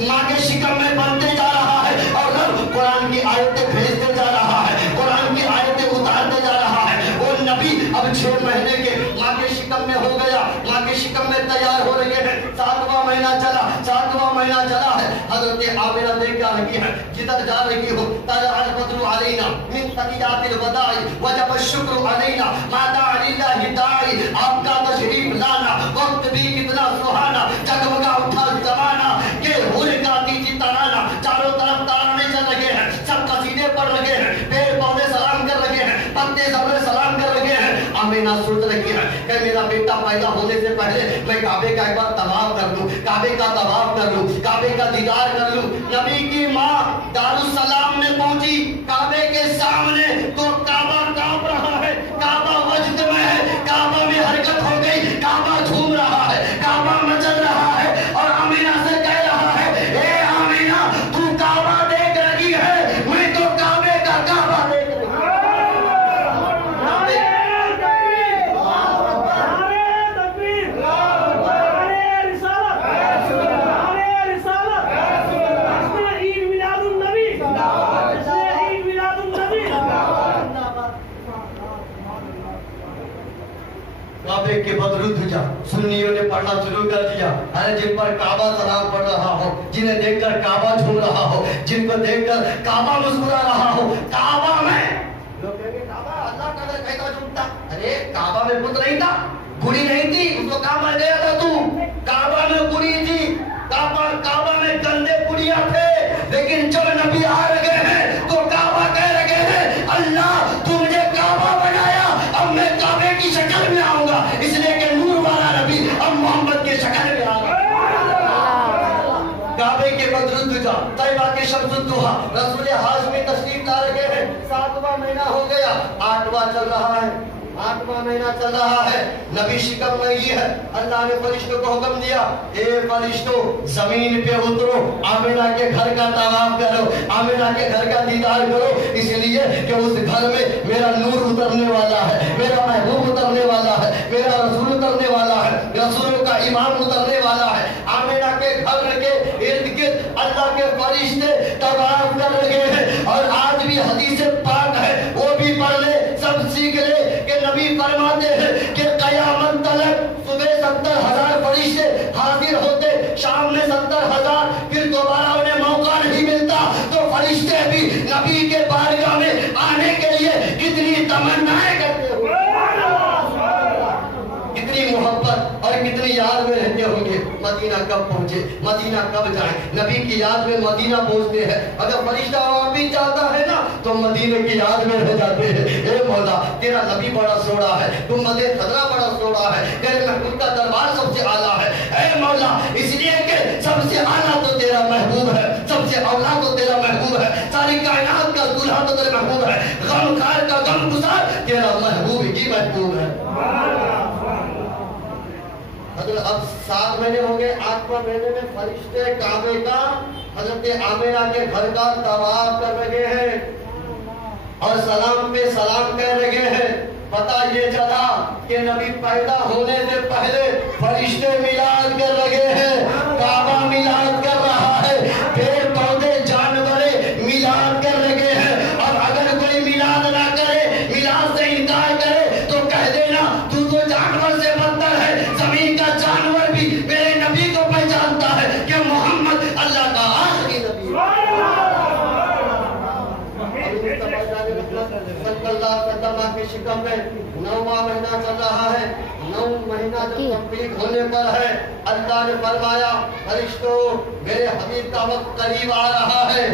ماں کے شکم میں بنتے جا رہا ہے اور رب قرآن کی آیتیں بھیجتے جا رہا ہے، قرآن کی آیتیں اتارتے جا رہا ہے. وہ نبی اب 6 مہینے کے ماں کے شکم میں ہو گیا، ماں کے شکم میں تیار ہو رہے ہیں. 7واں مہینہ چلا ہے. حضرت آمینہ دیکھ جا رہی ہے، جدھر جا رہی ہو طلع البدر علینا من ثنیات الوداع وجب الشکر علینا ما دعا للہ داعی. آپ کا تشریف لانا وقت بھی کتنا سہانا، جگمگا اٹھا زمانہ یہ ہلکاتی تھی ترانا. چاروں طرف ترانے چل رہے ہیں، سب قصیدے پڑھ رہے ہیں، پیڑ پودے سلام کر رہے ہیں، پتے زمرے سلام کر رہے ہیں. آمینہ سوچ رہی ہے کہ میرا بیٹا پیدا ہونے سے پہلے میں کعبے کا ایک بار طواف کر لوں، کعبے کا طواف کر لوں، کعبے کا دیدار کر لوں. نبی کی ماں دارالسلام میں پہنچی کعبے کے سامنے تو کعبہ کانپ رہا ہے، کعبہ وجد میں ہے، کعبہ میں حرکت ہو گئی، کعبہ جھوم رہا ہے، کعبہ مچل رہا ہے. اور آمینہ سے کہہ رہا ہے اے آمینہ تو کعبہ دیکھ رہی ہے، میں تو کعبے کا کعبہ دیکھ رہی ہوں. کعبے کے بدرود جا سنیوں نے پڑھنا شروع کر دیا. ارے جن پر کعبہ سلام پڑھ رہا ہو، جنہیں دیکھ کر کعبہ جھوم رہا ہو، جن کو دیکھ کر کعبہ مسکرا رہا ہو، کعبہ میں لوگ کہیں گے کعبہ اللہ کا گھر کیسا جھومتا؟ ارے کعبہ میں بت نہیں تھا، گڑی نہیں تھی، اس کو کہاں مر گیا تھا تو؟ کعبہ میں گڑی تھی، کعبہ میں گندے پڑیاں تھے. لیکن جب نبی آ رہے ہیں تو کعبہ کہہ رہے ہیں اللہ تو مجھے کعبہ بنایا، اب میں کعبے کی شکل میں آؤں گا. اس لیے کہ نور والا نبی اب محمد کی شکل میں آ گیا. کعبے کے بدرود جا طیبہ کے شمس الدوحا رسول ہاشمی تشریف لا رہے ہیں. 7واں مہینہ ہو گیا، 8واں چل رہا ہے، 8واں مہینہ چل رہا ہے. نبی شکم میں ہی ہے. اللہ نے فرشتوں کو حکم دیا اے فرشتوں زمین پہ اترو، آمینہ کے گھر کا طواف کرو، آمینہ کے گھر کا دیدار کرو. اس لیے کہ اس گھر میں میرا نور اترنے والا ہے، میرا محبوب اترنے والا ہے، میرا رسول اترنے والا ہے، رسولوں کا امام اترنے والا ہے. آمینہ کے گھر کے के फरिश्ते तवाफ कर रहे हैं। और आज भी हदीस पाक है, वो भी पढ़ ले, सब सीख ले कि नबी फरमाते हैं कि क़यामत तक सुबह 70,000 फरिश्ते हाजिर होते, शाम में 70,000, फिर दोबारा उन्हें मौका नहीं मिलता। तो फरिश्ते भी नबी के बारगाह में आने के लिए कितनी तमन्नाएं करते होंगे, कितनी मोहब्बत और कितनी याद में रहते होंगे। मदीना कब पहुंचे, मदीना कब जाए, नबी की याद में मदीना पहुंचते हैं। अगर फरिश्ता वापिस जाता है ना तो मदीने की याद में रह जाते हैं। ए मौला, तेरा नबी बड़ा सोड़ा है, गुंबदे खजरा बड़ा सोड़ा है, तेरे महबूब का दरबार सबसे आला है। ए मौला, इसलिए कि सबसे आला तो तेरा महबूब है, सबसे औला तो तेरा महबूब है, सारी कायनात का दूल्हा तो तेरा महबूब है, गमखार का गमगुसार तेरा महबूब ही महबूब है। अब 7 महीने हो गए, 8वां महीने में फरिश्ते काबे का हजरत आमिना के घर का तवाफ कर रहे हैं और सलाम पे सलाम कह रहे हैं। पता ये चला कि नबी पैदा होने से पहले फरिश्ते मिलाद कर रहे हैं, काबा मिलाद कर रहा है, पेड़ पौधे जानवरे मिलाद कर रहे हैं। और अगर कोई मिलाद ना करे, मिलाद से इनकार करे तो कह देना तू तो जानवर से बदतर है। जमीन का जानवर भी मेरे नबी को पहचानता है कि मोहम्मद अल्लाह का आखिरी नबी है। के शिकम में 9वां महीना चल रहा है। 9 महीना जब कंप्लीट होने पर है, अल्लाह ने फरमाया फरिश्तों, मेरे हबीब का वक्त करीब आ रहा है,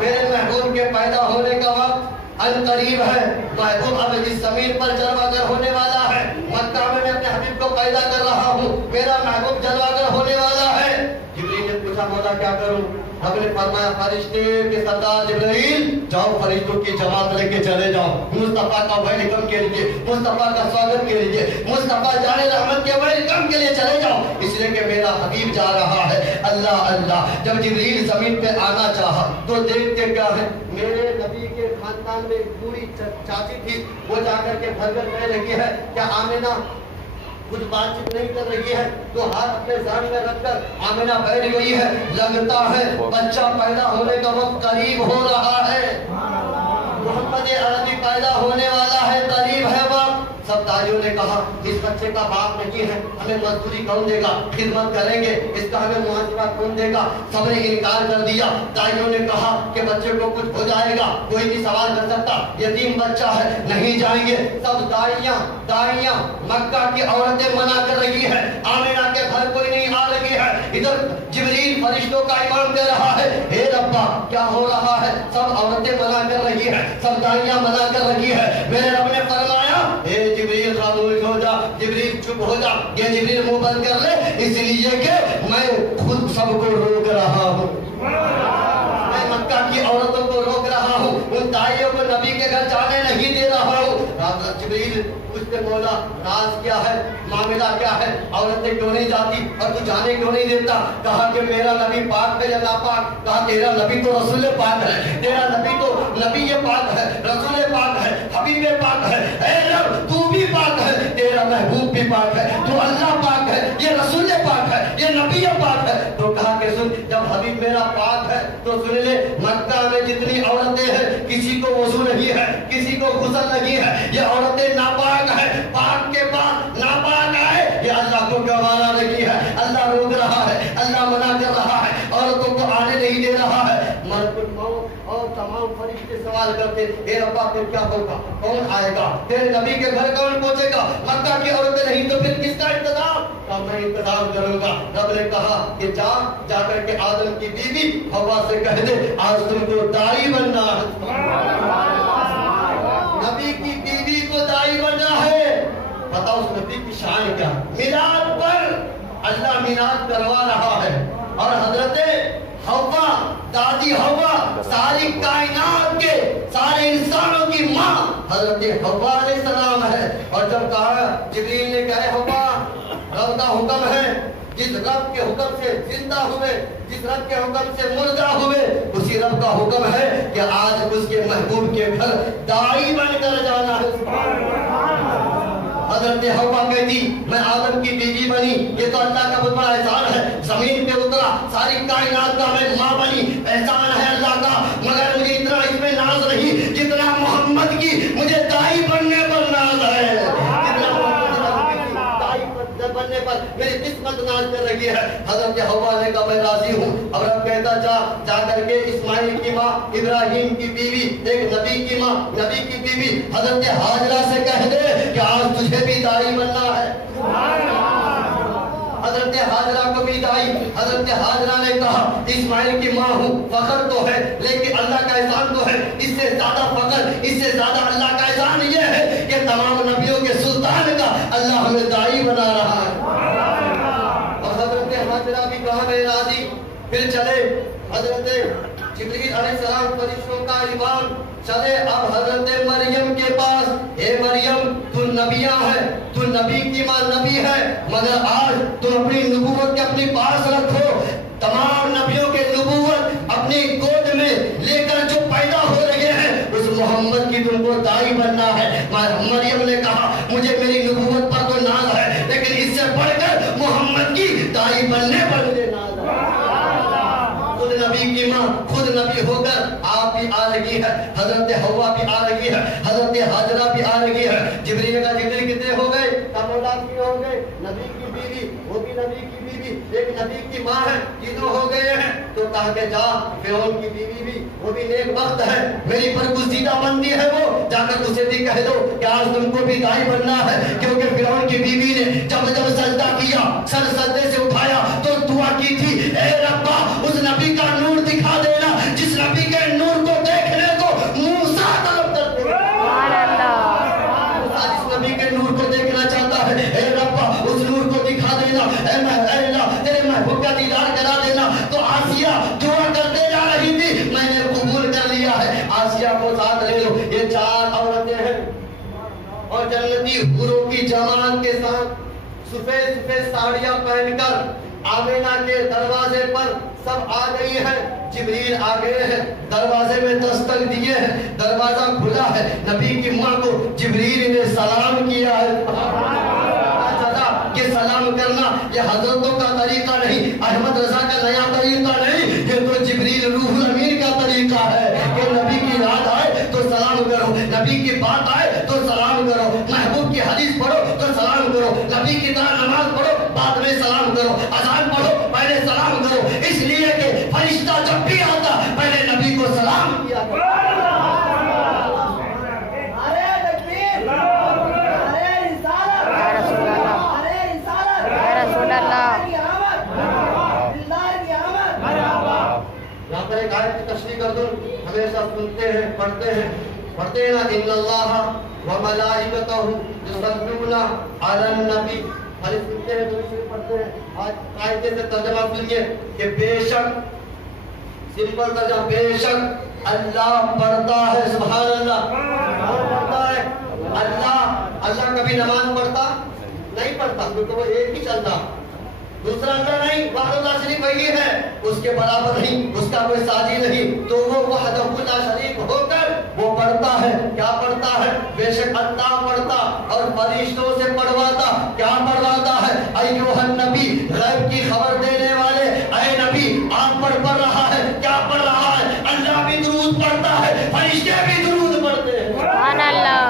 मेरे महबूब के पैदा होने का वक्त अन करीब है। महबूब अब इस जमीन पर जलवागर होने वाला है। मक्का में मैं अपने हबीब को पैदा कर रहा हूँ, मेरा महबूब जलवागर होने वाला है। जिब्रील ने पूछा मौला क्या करूँ? रब ने फरमाया फरिश्ते के सरदार जिब्रील जाओ, फरिश्तों की जमात लेके चले जाओ, मुस्तफा का वेलकम के लिए, मुस्तफा का स्वागत के लिए, मुस्तफा जाने रहमत के वेलकम के लिए चले जाओ, इसलिए कि मेरा हबीब जा रहा है। अल्लाह अल्लाह, जब जिब्रील जमीन पे आना चाहा तो देखते क्या है, मेरे नबी के खानदान में पूरी चाची थी, वो जाकर के भरगत में लगी है, क्या आमिना कुछ बातचीत नहीं कर रही है, तो हाथ अपने जान में रखकर आमिना बैठ गई है। लगता है बच्चा पैदा होने का वक्त करीब हो रहा है, मोहम्मद अरबी पैदा होने वाला है, करीब है वक्त। सब दाइयों ने कहा इस बच्चे का बाप नहीं है, हमें मजदूरी कौन देगा, खिदमत करेंगे, इसका हमें मुआवजा कौन देगा। सबने इनकार कर दिया। दाइयों ने कहा कि बच्चे को कुछ हो जाएगा, कोई भी सवाल कर सकता, यतीम बच्चा है, नहीं जाएंगे। सब दाइयां मक्का की औरतें मना कर रही है, आमिना के घर कोई नहीं आ रही है। इधर जिब्रील फरिश्तों का इमाम दे रहा है, हे रब्बा क्या हो रहा है? सब औरतें मना कर रही है, सब दाइयां मना कर रही है। मेरे रब ने फरमाया हे जिब्रील खामोश हो जा, जिब्रील चुप हो जा, ये जिब्रील मुंह बंद कर ले, इसलिए कि मैं खुद सबको रोक रहा हूँ, मैं मक्का की औरतों को रोक रहा हूँ, उन दाइयों को नबी के घर जाने नहीं दे रहा हूँ। जिब्रील पूछते मौला राज क्या है, मामला क्या है, औरतें क्यों नहीं जाती और तू जाने क्यों नहीं देता? कहा कि मेरा नबी पाक है या नापाक? कहा तेरा नबी तो रसूल पाक है, तेरा नबी तो नबी पाक है, रसूल पाक है, हबीब पाक है। ऐ रब तू भी पाक है, तेरा महबूब भी पाक है, तू अल्लाह पाक है, ये रसूल पाक है, ये नबी पाक है। तो कहा कि सुन, जब हबीब मेरा पाक है तो सुन ले, मक्का में जितनी औरतें हैं किसी को वजू नहीं है, किसी को गुस्ल नहीं है, ये औरतें नापाक है, पाक के बाद नापाक आए, ये अल्लाह को गवारा रही है, अल्लाह रोक रहा है, अल्लाह मना कर रहा है, औरतों को आने नहीं दे रहा है। मलकुल मौत और तमाम फरिश्ते सवाल करते, हे रब्बा फिर क्या होगा, कौन आएगा, तेरे नबी के घर कौन पहुंचेगा? मक्का की औरतें नहीं तो फिर किसका इंतजाम? तो मैं इंतजाम करूंगा। रब ने कहा कि जाकर के आदम की बीवी हवा से कह दे आज तुमको दाई बनना है, नबी की बीवी को दाई बनना है। बताओ उस नबी की शान क्या? मिलाद पर अल्लाह मिलाद करवा रहा है और हजरत हवा, दादी हवा, सारी कायनात के सारे इंसानों की माँ हजरत हवा अलैहिस्सलाम है। और जब कहा जिब्रील ने कहा हवा रब का हुक्म है, जिस रब के हुक्म से जिंदा हुए, जिस रब के हुक्म से मुर्दा हुए, उसी रब का हुक्म है कि आज उसके महबूब के घर दाई बनकर जाना है। हजरत हवा कहती मैं आदम की बीवी बनी, ये तो अल्लाह का बहुत बड़ा एहसान है, जमीन पे उतरा, सारी कायनात का हमें माँ बनी, एहसान है अल्लाह का। मगर मुझे इतना इसमें नाज नहीं जितना मोहम्मद की मुझे दाई बनने पर नाज है, बनने पर मेरी किस्मत नाज कर रही है। हजरत हव्वा ने कहा मैं राजी हूँ। अब रब कहता जा करके इस्माइल की माँ, इब्राहिम की बीवी, एक नबी की माँ, नबी की बीवी हजरत हाजरा से कह दे कि आज तुझे भी दाई बनना है। हजरत हाजरा को भी दाई। हजरत हाजरा ने कहा इस्माइल की माँ हूँ, फखर तो है लेकिन अल्लाह का एहसान तो है, इससे ज्यादा फखर, इससे ज्यादा अल्लाह का एहसान ये है कि तमाम नबियों के सुल्तान का अल्लाह हमें दाई बना रहा है। और हजरत हाजरा भी कहा मैं राजी। फिर चले हजरत जिब्रील अलैहिस्सलाम फरिश्तों का इमाम चले अब हजरत मरियम के पास। हे मरियम तू नबिया है, तू नबी की माँ नबी है, मगर आज तुम अपनी नबूवत के अपने पास रखो। तमाम नबियों के नबूवत अपनी गोद में लेकर जो पैदा हो रहे हैं उस मोहम्मद की तुमको दाई बनना है। मरियम ने कहा मुझे मेरी नबूवत पर तो नाज है लेकिन इससे बढ़कर मोहम्मद की दाई बनने पर मुझे नाज है। खुद नबी की माँ, खुद नबी होकर आप भी आ रही है, हजरत हव्वा भी आ रही है, हजरत हाजरा भी आ रही है। जिब्रील का जिक्र कितने हो गए? औलाद की हो गए, नबी की बीवी, वो भी नबी की बीवी, एक नबी की माँ है, तीनों हो गए हैं। तो कहा के जा फिरौन की बीवी भी, वो भी नेक वक्त है, मेरी बरगुज़ीदा बंदी है, वो जाकर उसे भी कह दो कि आज तुमको भी दाई बनना है। क्योंकि फिरौन की बीवी ने जब सजदा किया, सर सजदे से उठाया तो दुआ की थी ए रब्बा उस नबी का नूर दिखा देना जिस नबी के नूर को देखने को मूसा तलब करते हैं। जिस नबी के नूर को देखना चाहता है ए रब्बा उस नूर को दिखा देना, ए अल्लाह तेरे महबूब का दीदार करा देना। तो आसिया दुआ करते जा रही थी, मैंने कबूल कर लिया है, आसिया को साथ ले लो। ये चार औरतें हैं और जन्नती हूरों की जमात के साथ सफेद सफेद साड़ियां पहनकर आमिना के दरवाजे पर सब आ गई है। जिब्रील आ गए हैं, दरवाजे में दस्तक दिए हैं, दरवाजा खुला है। नबी की माँ को जिब्रील ने सलाम किया है। ये सलाम करना ये हजरतों का तरीका नहीं, अहमद रजा का नया तरीका नहीं, ये तो जिब्रील रूहुल अमीन का तरीका है कि नबी की याद आए तो सलाम करो, नबी की बात आए तो सलाम करो, महबूब की हदीस पढ़ो तो सलाम करो, नबी की तरह नमाज पढ़ो बाद में सलाम करो, अज़ान पढ़ो पहले सलाम करो। इसलिए कि फरिश्ता जब भी आता पहले नबी को सलाम किया करो। यहाँ पर एक आयत की तशरीह कर दूं, हमेशा सुनते हैं पढ़ते हैं ना इन्नल्लाह व मलाइकतहु युसल्लूना अलन नबी, खाली सुनते हैं तो पढ़ते हैं। आज कायदे से तर्जुमा सुनिए कि बेशक, सिंपल तर्जुमा, बेशक अल्लाह पढ़ता है। सुभान अल्लाह, कौन पढ़ता है? अल्लाह। अल्लाह कभी नमाज पढ़ता नहीं पढ़ता, क्योंकि वो एक ही अल्लाह, दूसरा अल्लाह नहीं, वाहुल्लाह शरीक वही है, उसके बराबर नहीं, उसका कोई साजी नहीं। तो वो वहदहु ला शरीक होकर वो पढ़ता है। क्या पढ़ता है? बेशक अल्लाह पढ़ता और फरिश्तों से पढ़वाता। क्या पढ़वाता है? अय्युहन नबी, गैब की खबर देने वाले, ऐ नबी आप पढ़ रहा है। क्या पढ़ रहा है? अल्लाह भी दुरूद पढ़ता है, फरिश्ते भी दुरूद पढ़ते हैं। सुभान अल्लाह।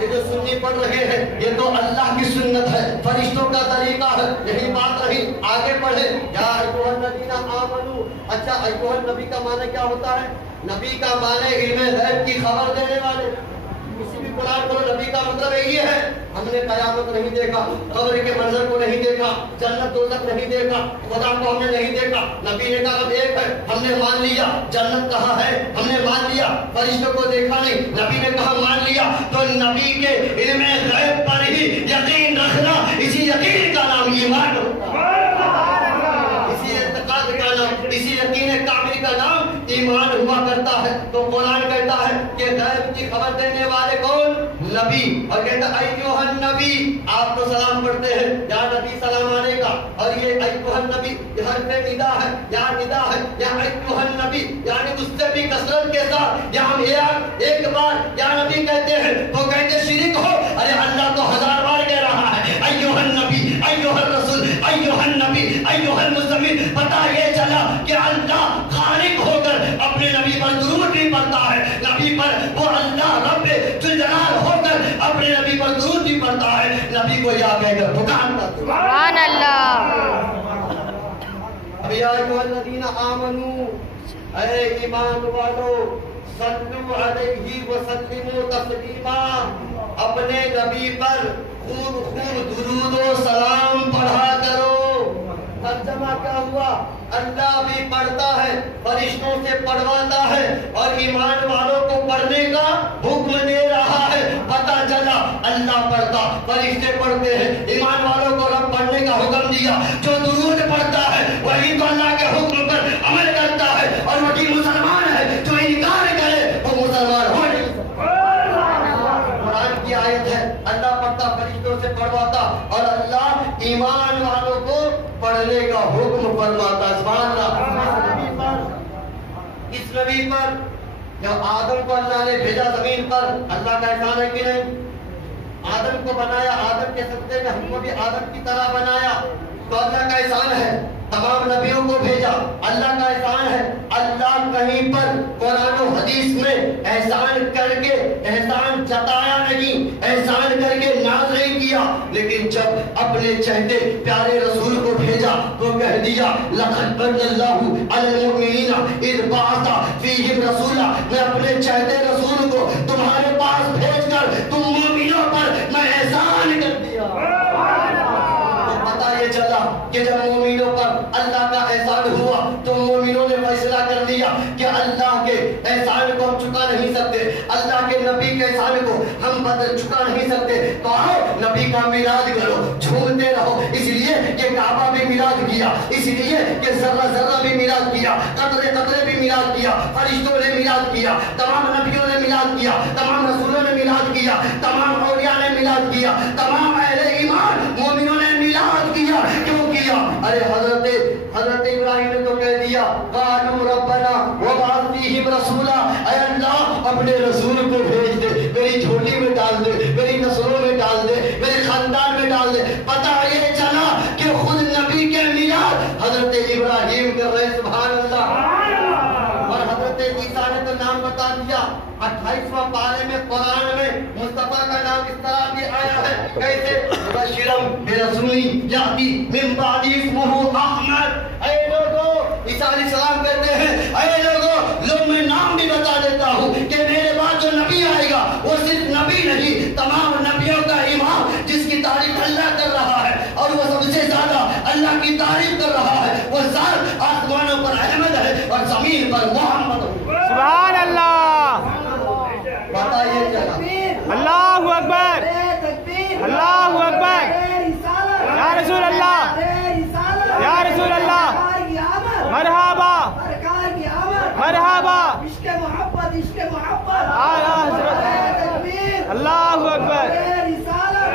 ये जो सुन्नी पढ़ रहे हैं ये तो अल्लाह की सुन्नत है, फरिश्तों का तरीका है। यही बात रही, आगे पढ़े या अय्युहन नबीना आमनू। अच्छा, अय्युहन नबी का माने क्या होता है? नबी का माने इल्मे गैब की खबर देने वाले। किसी भी कुरान को नबी का मतलब यही है, हमने कयामत नहीं देखा, कब्र के मंजर को नहीं देखा, जन्नत दोज़ख नहीं देखा, खुदा को हमने नहीं देखा। नबी ने कहा एक है, हमने मान लिया। जन्नत कहाँ है? हमने मान लिया। फरिश्तों को देखा नहीं, नबी ने कहा मान लिया। तो नबी के इल्मे गैब पर ही यकीन रखना, इसी यकीन का नाम ईमान होता है। इसी एतकाद का नाम, इसी यकीन कामिल का नाम ईमान हुआ करता है। तो कुरान कहता है कि गैब की खबर देने वाले कौन? नबी। और कहता अय्युहन नबी, आप तो सलाम पढ़ते हैं, या नबी सलाम आने का। और ये अय्युहन नबी हर पे निदा है, या निदा है, या अय्युहन नबी, यानी उससे भी कसरत के साथ या हम एक बार या नबी कहते हैं तो कहते शिरिक हो। अरे अल्लाह तो 1000 बार कह रहा है अय्युहन नबी, अय्युहर रसूल, अय्युहन नबी, अय्युहन العالمین. پتہ یہ چلا کہ اللہ خالق ہو کر اپنے نبی پر درود بھی پڑھتا ہے. نبی پر وہ اللہ رب ذوالجلال ہو کر اپنے نبی پر درود بھی پڑھتا ہے. نبی کو یا کہہ کر پکارتا ہے. سبحان اللہ. اب یا ایھا الذین آمنو، اے ایمان والو، صلو علیہ وسلموا تسلیما، اپنے نبی پر خوب خوب درود و سلام پڑھا کرو. ترجمہ کیا ہوا؟ اللہ بھی پڑھتا ہے، فرشتوں سے پڑھواتا ہے اور ایمان والوں کو پڑھنے کا حکم دے رہا ہے. پتہ چلا اللہ پڑھتا، فرشتے پڑھتے ہیں، ایمان والوں کو رب پڑھنے کا حکم دیا. جو درود پڑھتا ہے وہی تو اللہ کے حکم پر عمل کرتا ہے اور وہی مسلمان ہے. جو انکار کرے وہ مسلمان ہو نہیں سکتا. قرآن کی آیت ہے، اللہ پڑھتا، فرشتوں سے پڑھواتا اور اللہ ایمان والوں کو پڑھنے کا حکم فرماتا. سبحان اللہ. اس نبی پر جب آدم کو اللہ نے بھیجا زمین پر، اللہ کا احسان ہے کہ نہیں؟ آدم کو بنایا، آدم کے صدقے میں ہم کو بھی آدم کی طرح بنایا، تو اللہ کا احسان ہے. تمام نبیوں کو بھیجا، اللہ کا احسان ہے. اللہ کہیں پر قرآن و حدیث میں احسان کر کے احسان جتایا نہیں، احسان کر کے ناز نہیں کیا، لیکن جب اپنے چہتے پیارے رسول کو بھیجا تو کہہ دیا لقد من اللہ علی المؤمنین اذ بعث فیہم رسولا. میں اپنے چہتے رسول کو تمہارے پاس بھیج کر تم مومنوں پر میں احسان کر دیا. پتہ یہ چلا کہ جب مومنوں پر اللہ کا احسان ہوا تو مومنوں نے فیصلہ کر دیا کہ اللہ کے احسان کو ہم چکا نہیں سکتے، اللہ کے نبی کے احسان کو ہم بدل چکا نہیں سکتے. تو آؤ نبی کا میلاد کرو، جھومتے رہو. اس لیے کہ کعبہ بھی میلاد کیا، اس لیے کہ ذرہ ذرہ بھی میلاد کیا، قطرے قطرے بھی میلاد کیا، فرشتوں نے میلاد کیا، تمام نبیوں نے میلاد کیا، تمام رسولوں نے میلاد کیا، تمام اولیاء نے میلاد کیا، تمام اہل ایمان مومنوں نے میلاد کیا. کیوں کیا؟ ارے حضرت ابراہیم نے تو کہہ دیا قالوا ربنا وابعث فیہم رسولا. اے اللہ اپنے رسول کو بھیج دے، میری جھولی میں ڈال دے، میری نسلوں میں ڈال دے، میرے خاندان میں ڈال دے. پتہ یہ چلا کہ خود نبی کے میلاد حضرت ابراہیم کر رہے. سبحان اللہ. اور حضرت عیسیٰ نے تو نام بتا دیا. 28واں پارے میں قرآن میں مصطفیٰ کا نام اس طرح بھی آیا ہے. کیسے؟ مبشرم برسول یاتی من بعد اسمہ احمد. اے لوگو، عیسیٰ علیہ السلام کہتے ہیں اے لوگو میں نام بھی بتا دیتا ہوں کہ میرے بعد جو نبی آئے گا وہ صرف نبی نہیں، تمام نبیوں کا امام، جس کی تعریف اللہ کر رہا ہے اور وہ سب سے زیادہ اللہ کی تعریف کر رہا ہے. وہ ذات آسمانوں پر احمد ہے اور زمین پر محمد. سبحان اللہ. پتہ یہ چلا اللہ اکبر، اللہ اکبر. یا رسول اللہ، یا رسول اللہ، مرحبا مرحبا. اعلیٰ حضرت، اللہ اکبر،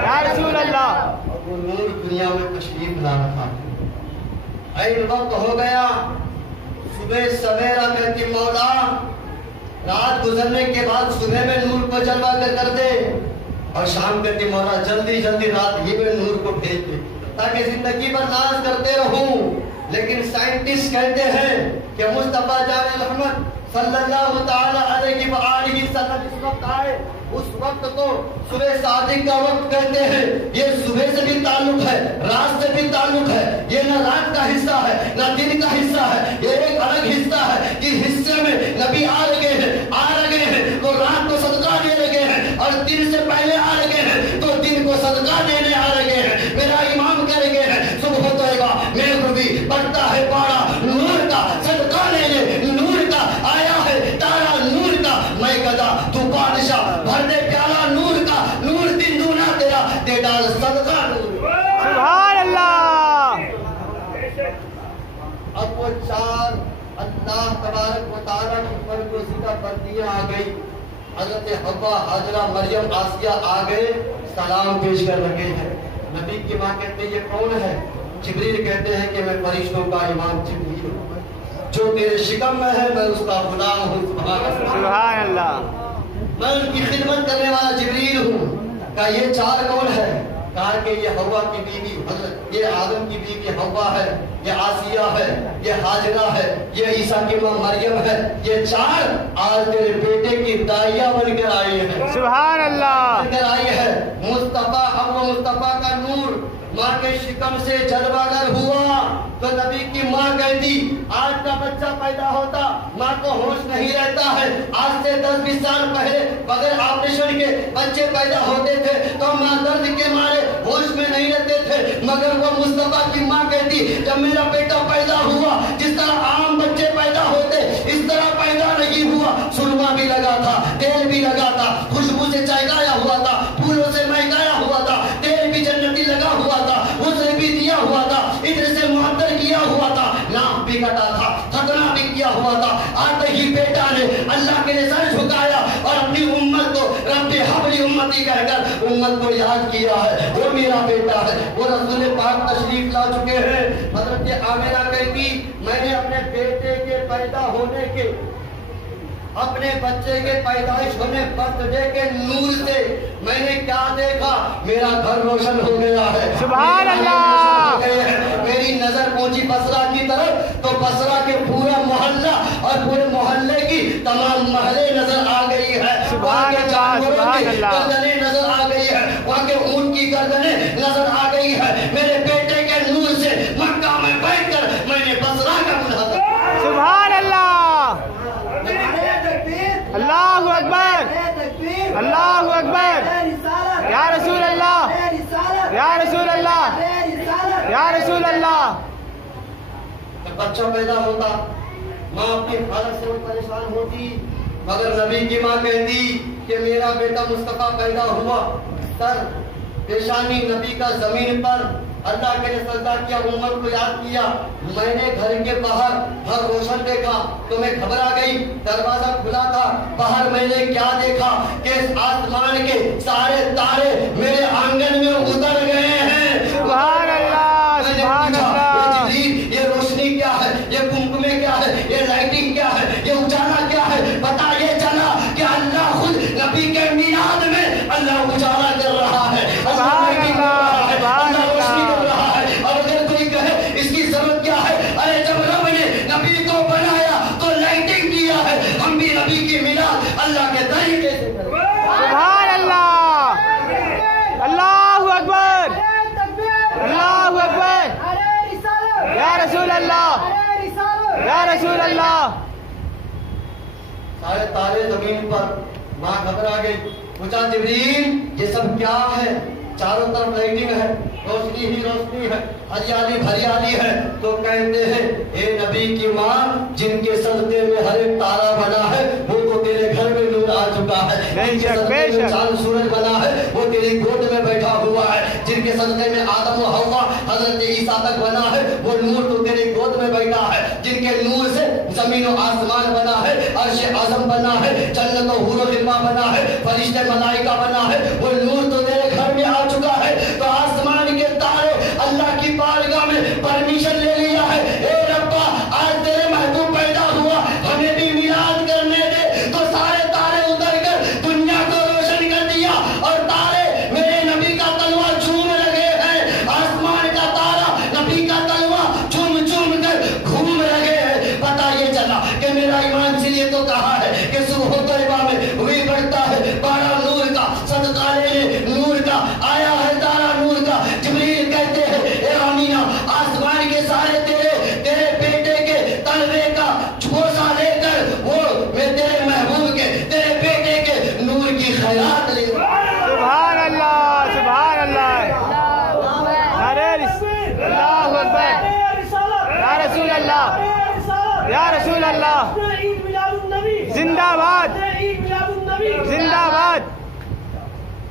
یا رسول اللہ. وہ نور دنیا میں تشریف لا رہا ہے. این وقت ہو گیا، صبح سویرا کہتی مولا رات گزرنے کے بعد صبح میں نور کو جلوہ کر دے، اور شام کہتی مولا جلدی جلدی رات ہی میں نور کو بھیج دے تاکہ زندگی پر ناز کرتے رہوں. لیکن سائنٹسٹ کہتے ہیں کہ مصطفیٰ جان رحمت صلی اللہ تعالی علیہ وآلہ وسلم اس وقت آئے، اس وقت کو صبح صادق کا وقت کہتے ہیں. یہ صبح سے بھی تعلق ہے، رات سے بھی تعلق ہے. یہ نہ رات کا حصہ ہے نہ دن کا حصہ ہے، یہ ایک الگ حصہ ہے. جس حصے میں نبی آ لگے ہیں تو رات کو صدقہ دے لگے ہیں، اور دن سے پہلے آ لگے ہیں تو دن کو صدقہ دینے آ لگے ہیں. میرا امام کہہ لگے ہیں صبح تو میرے کو بھی پڑھتا ہے پاڑا نور کا، صدقہ لینے نور کا، آیا ہے تارا نور کا. میں گدا تو بادشاہ، بھر دے پیالہ نور کا، نور دن دونا تیرا، دے ڈال صدقہ نور. سبحان اللہ. اب وہ چار اللہ تبارک و تعالیٰ کی برگزیدہ بندیاں آ گئی. حضرت حوا، حاجرہ، مریم، آسیہ آ گئے، سلام پیش کر رکھے ہیں. نبی کی ماں کہتے یہ کون ہے؟ جبریل کہتے ہیں کہ میں فرشتوں کا امام جبریل ہوں، جو تیرے شکم میں ہے میں اس کا غلام ہوں. سبحان اللہ. میں ان کی خدمت کرنے والا جبریل ہوں. کہ یہ چار کون ہے؟ کہا کہ یہ ہوا کی بیوی حضرت یہ آدم کی بیوی ہوا ہے، یہ آسیہ ہے، یہ ہاجرہ ہے، یہ عیسیٰ کی ماں مریم ہے، یہ چار آج تیرے بیٹے کی دائیہ بن کر آئی ہیں، سبحان اللہ، بن کر آئی ہے۔ مصطفیٰ اب وہ مصطفیٰ کا نور ماں کے شکم سے جلوہ گر ہوا تو نبی کی ماں کہتی آج کا بچہ پیدا ہوتا ماں کو ہوش نہیں رہتا ہے۔ آج سے 10-20 سال پہلے بغیر آپریشن کے بچے پیدا ہوتے تھے تو ماں درد کے مارے ہوش میں نہیں رہتے تھے، مگر وہ مصطفیٰ کی ماں کہتی جب میرا بیٹا پیدا ہوا جس طرح عام بچے پیدا ہوتے اس طرح پیدا نہیں ہوا، سرما بھی لگا تھا، تیل بھی لگا تھا، خوشبو سے چہکایا ہوا تھا، پھولوں سے مہکایا ہوا تھا، تیل بھی جنتی لگا ہوا تھا، اسے بھی دیا ہوا تھا، عطر سے معطر کیا ہوا تھا، ناک بھی کٹا تھا، ختنہ بھی کیا ہوا تھا۔ آتے ہی بیٹا نے اللہ کے لیے سر جھکایا اور اپنی امت کو رب حبلی امتی کہہ کر امت کو یاد کیا ہے، وہ میرا بیٹا ہے۔ وہ رسول پاک تشریف لا چکے ہیں۔ حضرت آمنہ کہتی میں نے اپنے بیٹے کے پیدا ہونے کے اپنے بچے کے پیدائش ہونے برتھ ڈے کے نور سے میں نے کیا دیکھا، میرا گھر روشن ہو گیا ہے، سبحان اللہ۔ میری نظر پہنچی بصرہ کی طرف تو بصرہ کے پورا محلہ اور پورے محلے کی تمام محلے نظر آ گئی ہے، سبحان اللہ، سبحان اللہ، گردنیں نظر آ گئی ہے، وہاں کے اونٹ کی گردنیں نظر آ گئی ہے۔ میرے بیٹے کے نور سے مکہ میں بیٹھ کر میں نے بصرہ کا مشاہدہ کیا۔ سبحان اللہ، اللہ اکبر، اللہ اکبر، یا رسول اللہ، یا رسول اللہ، یا رسول اللہ۔ جب بچہ پیدا ہوتا ماں اپنی حالت سے پریشان ہوتی، مگر نبی کی ماں کہتی کہ میرا بیٹا مصطفیٰ پیدا ہوا، سر پیشانی نبی کا زمین پر اللہ کے لیے سجدہ کیا، امت کو یاد کیا۔ میں نے گھر کے باہر گھر روشن دیکھا تو میں گھبرا گئی، دروازہ کھلا تھا، باہر میں نے کیا دیکھا کہ آسمان کے سارے تارے میرے آنگن میں اتر گئے ہیں۔ سبحان اللہ، سبحان اللہ، یہ روشنی کیا ہے، یہ کمکمے کیا ہے، یہ لائٹنگ کیا ہے، یہ اجالا کیا ہے؟ پتا یہ چلا کہ اللہ خود نبی کے میلاد میں اللہ اجالا کر رہا ہے، روشنی کر رہا ہے۔ اور اگر کوئی کہے اس کی ضرورت کیا ہے، ارے جب رب نے نبی کو بنایا تو لائٹنگ کیا ہے، ہم بھی نبی کی میلاد اللہ کے طریقے سے کریں۔ سبحان اللہ، اللہ اکبر، اللہ اکبر، یا رسول اللہ، یا رسول اللہ۔ سارے تارے زمین پر، ماں گھبرا گئی، پوچھا جبریل یہ سب کیا ہے؟ چاروں طرف لائٹنگ ہے، روشنی ہی روشنی ہے، ہریالی ہریالی ہے۔ تو کہتے ہیں اے نبی کی ماں جن کے سجدے میں ہر ایک تارا بنا ہے وہ تو تیرے گھر میں نور آ چکا ہے، جن کے سجدے میں چاند سورج بنا ہے وہ تیری گود میں بیٹھا ہوا ہے، جن کے سجدے میں آدم و حوا حضرت عیسیٰ تک بنا ہے وہ نور تو تیری گود میں بیٹھا ہے، جن کے نور سے زمین و آسمان بنا ہے، عرش اعظم بنا ہے، جنت و حور و غلمان بنا ہے، فرشتے ملائکہ بنا ہے، وہ نور تو تیرے گھر میں آ چکا ہے۔ تو آسمان کے تارے اللہ کی بارگاہ میں پرمیشن لے لیا ہے، اے ربا آج تیرے محبوب پیدا ہوا ہمیں بھی میلاد کرنے دے۔ تو سارے تارے اتر کر دنیا کو روشن کر دیا اور تارے میرے نبی کا تلوہ چوم رہے ہیں، آسمان کا تارا نبی کا تلوہ چوم چوم کر گھوم رہے ہیں۔ پتہ یہ چلا کہ میرا ایمان اس لیے تو کہا ہے کہ صبح طیبہ میں ہوئی بڑھتا ہے بارہ نور کا، صدقہ لینے نور کا، آیا ہے تارا نور کا۔ جبریل کہتے ہیں اے آمینہ آسمان کے سارے تیرے بیٹے کے تلوے کا بوسہ لے کر وہ میں تیرے محبوب کے تیرے بیٹے کے نور کی خیرات لے۔ سبحان اللہ، سبحان اللہ، اللہ اکبر، یا رسول اللہ، یا رسول اللہ، زندہ باد، زندہ باد۔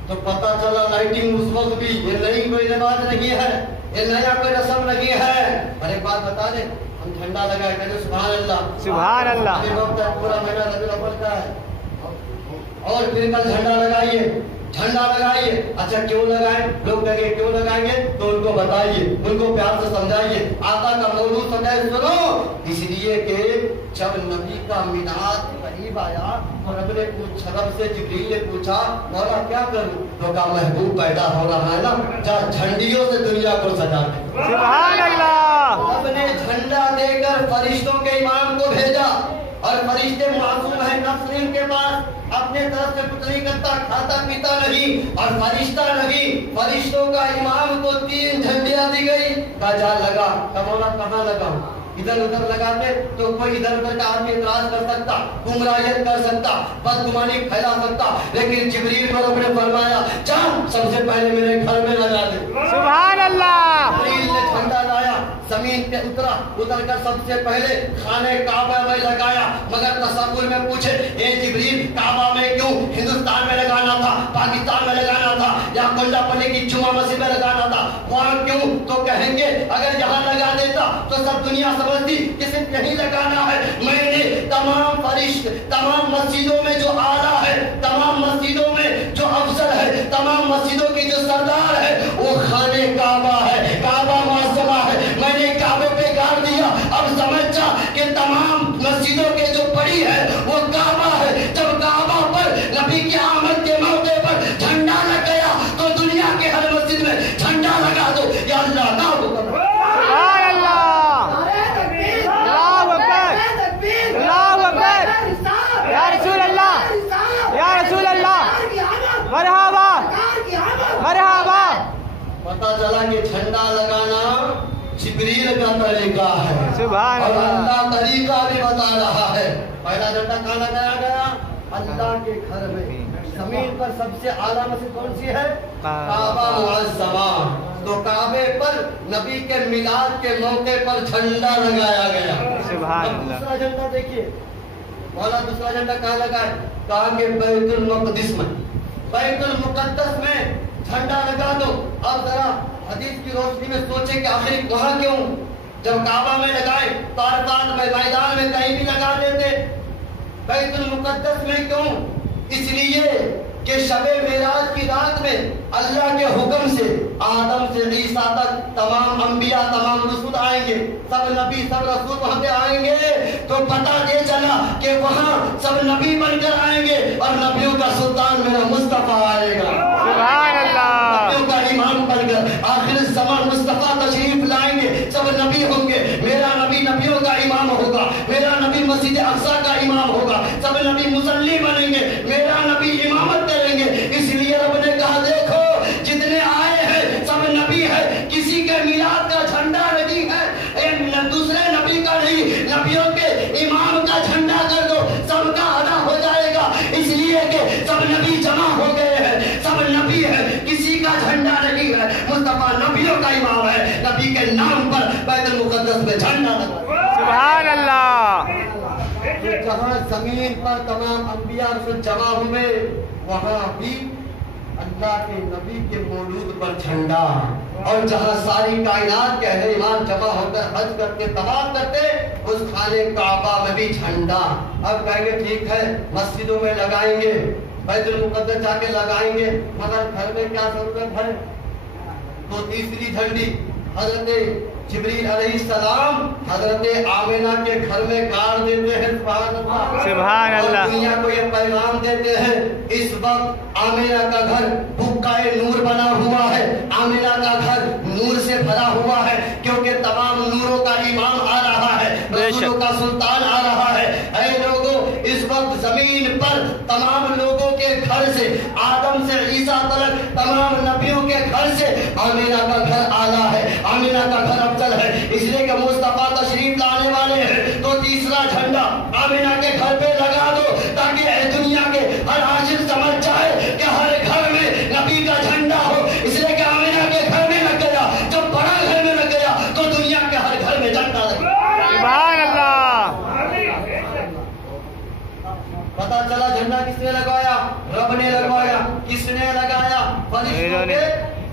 تو پتہ چلا لائٹنگ اس وقت بھی یہ نئی کوئی رواج نہیں ہے، یہ نیا کوئی رسم نہیں ہے۔ اور ایک بات بتا دیں ہم جھنڈا لگائے کہتے سبحان اللہ، سبحان اللہ، یہ وقت پورا مہینہ ربیع الاول کا ہے اور پھر کل جھنڈا لگائیے، جھنڈا لگائیے۔ اچھا کیوں لگائیں؟ لوگ کہیں گے کیوں لگائیں گے تو ان کو بتائیے، ان کو پیار سے سمجھائیے، آقا کا موضوع سمجھائے۔ سنو اس لیے کہ جب نبی کا میلاد قریب तशरीफ आया और रब से जिब्रील ने पूछा मौला क्या करूं? तो कहा महबूब पैदा हो रहा है ना, जा झंडियों से दुनिया को सजा दे। सुभान अल्लाह। रब ने झंडा देकर फरिश्तों के इमाम को भेजा और फरिश्ते मासूम है, नफ्स इनके पास अपने तरफ से कुछ नहीं करता, खाता पीता नहीं और फरिश्ता नहीं। फरिश्तों का इमाम को 3 झंडियां दी गई। कहा जा लगा, कमौला कहाँ लगाऊं? इधर उधर लगाते तो कोई इधर उधर का आदमी इतराज कर सकता, गुमराहियत कर सकता, बदगुमानी फैला सकता, लेकिन जिब्रील को रब ने फरमाया जा सबसे पहले मेरे घर में लगा दे। सुभान अल्लाह। जिब्रील ने झंडा लाया, जमीन पे उतर कर सबसे पहले खाने काबा में लगाया। मगर तसव्वुर में पूछे ए जिब्रील काबा में क्यों? हिंदुस्तान में लगाना था, पाकिस्तान में लगाना था, या कोल्लापल्ली की जुमा मस्जिद में लगाना था, वहाँ क्यों? तो कहेंगे अगर यहाँ लगा देता तो सब दुनिया समझती कि सिर्फ यही लगाना है। मैंने तमाम फरिश्ते, तमाम मस्जिदों में जो आला है, तमाम मस्जिदों में जो अफसर है, तमाम मस्जिदों की जो सरदार है, वो खाने काबा है, काबा मुअज़्ज़मा है। मैंने काबे पे गाड़ दिया। अब समझ जा कि तमाम मस्जिदों के जो पड़ी है वो काबा है। जब काबा पर नबी की आमद के मौके पर झंडा लग गया तो दुनिया के हर मस्जिद में झंडा लगा दो। या अल्लाह का हुक्म। सुभान अल्लाह। अल्लाहु अकबर। अल्लाहु अकबर। या रसूल अल्लाह, या रसूल अल्लाह, मरहबा मरहबा। पता चला कि झंडा लगाना जिब्रील का तरीका है सुभान और अल्लाह। अल्लाह तरीका भी बता रहा है। पहला झंडा कहाँ लगाया गया? अल्लाह के घर में। जमीन पर सबसे आला मस्जिद कौन सी है? काबा मुअज़्ज़मा। तो काबे पर नबी के मिलाद के मौके पर झंडा लगाया गया। सुभान अब अल्लाह। दूसरा झंडा देखिए, मौला दूसरा झंडा कहाँ लगा है? कहा कि बैतुल मक़दिस में, बैतुल मुक़द्दस में झंडा लगा दो। अब जरा हदीस की रोशनी में सोचे कि आखिर वहां क्यों? जब काबा में लगाए तो अरफात में, मैदान में कहीं भी लगा देते, बैतुल मुक़द्दस में क्यों? इसलिए कि शबे मेराज की रात में अल्लाह के हुक्म से आदम से ईसा तक तमाम अंबिया, तमाम रसूल आएंगे, सब नबी सब रसूल वहां पे आएंगे। तो पता ये चला कि वहां सब नबी बनकर आएंगे और नबियों का सुल्तान मेरा मुस्तफा आएगा। सुभान अल्लाह। नबियों का इमाम बनकर आखिर ज़मान मुस्तफा तशरीफ लाएंगे, सब नबी होंगे। मेरा नबी नबियों का इमाम होगा, मेरा नबी मस्जिद अक्सा का इमाम होगा, सब नबी मुसल्ली बनेंगे, मेरा नबी इमामत करेंगे। इसलिए रब ने कहा देखो जितने आए हैं सब नबी है, किसी के मिलाद का झंडा नहीं है, दूसरे नबी का नहीं, नबियों के इमाम का झंडा कर दो, सबका अदा हो जाएगा। इसलिए कि सब नबी जमा हो गए हैं, सब नबी है, किसी का झंडा नहीं है। मुस्तफा नबियों का इमाम है, नबी के नाम पर बैतुल मुक़द्दस में झंडा लगा। सुभान अल्लाह। तो जहाँ जमीन पर तमाम अंबिया रसूल जमा हुए, वहाँ भी अल्लाह के नबी के मौलूद पर झंडा। और जहाँ सारी कायनात के अहले ईमान जमा होकर हज करके तवाफ करते, उस खाने काबा में भी झंडा। अब कहेंगे ठीक है मस्जिदों में लगाएंगे, बैतुल मुक़द्दस जाके लगाएंगे, मगर घर में क्या जरूरत है? तो तीसरी झंडी हजरत जिब्रील अलैहिस्सलाम हजरत आमिना के घर में गाड़ देते हैं। सुभान अल्लाह। सुभान अल्लाह। और दुनिया को ये पैगाम देते हैं इस वक्त आमिना का घर बुक्काए नूर बना हुआ है, आमिना का घर नूर से भरा हुआ है, क्योंकि तमाम नूरों का इमाम आ रहा है, रसूलों का सुल्तान आ रहा है। ऐ लोगों, इस वक्त जमीन पर तमाम लोगों के घर से, आदम से ईसा तक तमाम नबियों के घर से आमिना का घर आला है, आमिना का घर अफजल है। इसलिए कि मुस्तफा तशरीफ लाने वाले हैं। तो तीसरा झंडा आमिना के घर पे लगा दो, ताकि दुनिया के हर आशिक समझ जाए कि हर घर में नबी का झंडा हो। इसलिए कि आमिना के घर में लग गया, जब बड़ा घर में लग गया तो दुनिया के हर घर में झंडा लग गया। सुभान अल्लाह। पता चला झंडा किसने लगाया? रब ने लगवाया। किसने लगाया? फरिश्तों ने।